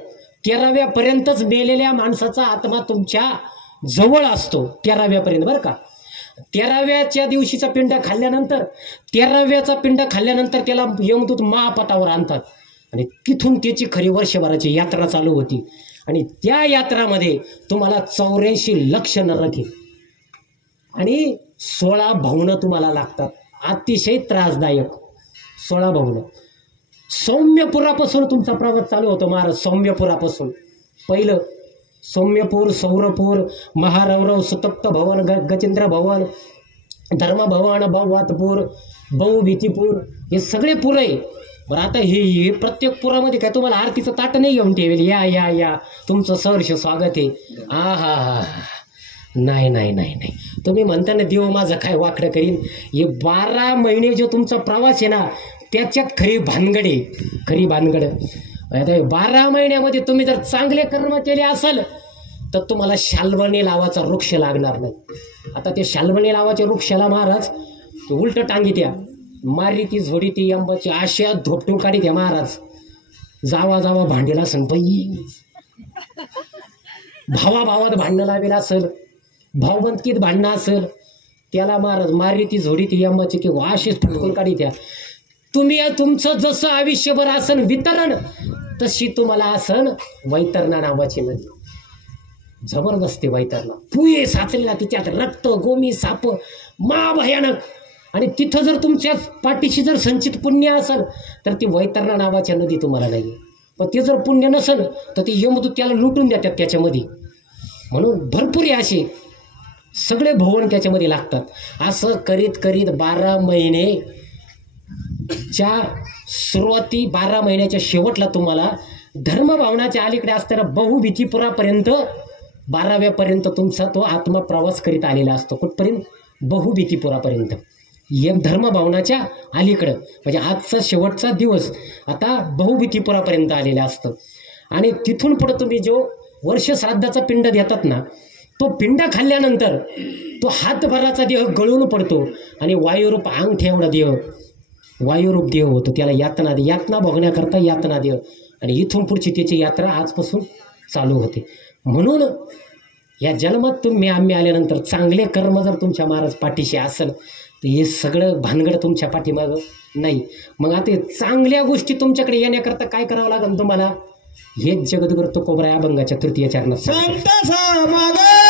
13व्यापर्यंतच मेलेल्या माणसाचा आत्मा तुमच्या जवळ असतो, 13व्यापर्यंत, बरं का. 13व्याच्या दिवशीचा पिंड खाल्ल्यानंतर 13व्याचा पिंड खाल्ल्यानंतर त्याला यमदूत महापटावर आणतात. आणि तिथून त्याची खरी वर्षभराची यात्रा चालू होती. आणि त्या यात्रामध्ये तुम्हाला 84 लक्ष नरक आणि 16 भवनं तुम्हाला लागतात, अतिशय त्रासदायक 16 भवनं. सौम्यपुरापासून तुमचा प्रवास चालू होतो महाराज. सौम्यपुरापासून पहिलं सौम्यपूर, सौरपूर, महारौरव, सुतप्त भवन, गजेंद्र भवन, धर्मभवन, बहुवातपूर, बहुभीतीपूर हे सगळे पूर आहे. बरं आता हे प्रत्येक पुरामध्ये काय तुम्हाला आरतीचं ताट नाही घेऊन ठेवेल, या या या तुमचं सहर्ष स्वागत आहे. हा नाही नाही नाही नाही, तुम्ही म्हणता ना देव माझं काय वाकडं करीन. हे 12 महिने जो तुमचा प्रवास आहे ना त्याच्यात खरी भानगड आहे, खरी भानगड. आता 12 महिन्यामध्ये तुम्ही जर चांगले कर्म केले असाल तर तुम्हाला शाल्वणी लावाचा वृक्ष लागणार नाही. आता ते शाल्वणी लावाच्या वृक्षाला महाराज उलट टांगीत या, मारी ती झोडी ती अंबाची अशा धोपटून काढीत या महाराज. जावा जावा भांडेला असेल बाई, भावाभावात भांडणं लावेल असेल, भावबंदकीत भांडणं असेल, त्याला महाराज मारी ती झोडी ती अंबाची किंवा अशीच फटकून काढीत या. तुम्ही तुमचं जसं आयुष्यभर असन वितरण तशी तुम्हाला असन वैतरणा नावाची नदी. जबरदस्ती वैतरणा, पुये साचलेला तिच्यात रक्त, गोमी, साप, भयानक. आणि तिथं जर तुमच्या पाठीशी जर संचित पुण्य असेल तर ती वैतरणा नावाच्या नदी तुम्हाला नाही. पण ते जर पुण्य नसेल तर ते यमदूत त्याला लुटून देतात त्याच्यामध्ये. म्हणून भरपूर असे सगळे भवन त्याच्यामध्ये लागतात. असं करीत करीत 12 महिने च्या सुरुवाती 12 महिन्याच्या शेवटला तुम्हाला धर्मभावनाच्या अलीकडे असताना बहुभीतीपुरापर्यंत 12व्यापर्यंत तुमचा तो आत्मा प्रवास करीत आलेला असतो. कुठपर्यंत? बहुभीतीपुरापर्यंत. एक धर्मभावनाच्या अलीकडं म्हणजे आजचा शेवटचा दिवस आता बहुभीतीपुरापर्यंत आलेला असतं. आणि तिथून पुढं तुम्ही जो वर्षश्राद्धाचा पिंड देतात ना, तो पिंड खाल्ल्यानंतर तो हातभराचा देह गळून पडतो आणि वायुरूप अंगठ्या एवढा देह वायुरूप देह होतो. त्याला यातना भोगण्याकरता यातना देह. आणि इथून पुढची त्याची यात्रा आजपासून चालू होते. म्हणून या जन्मात आम्ही आल्यानंतर चांगले कर्म जर तुमच्या महाराज पाठीशी असेल तर हे सगळं भानगड तुमच्या पाठीमागं नाही. मग आता चांगल्या गोष्टी तुमच्याकडे येण्याकरता काय करावं लागेल तुम्हाला? हेच जगद्गुरु तुकोबराय अभंगाच्या तृतीय चरणात संत समागम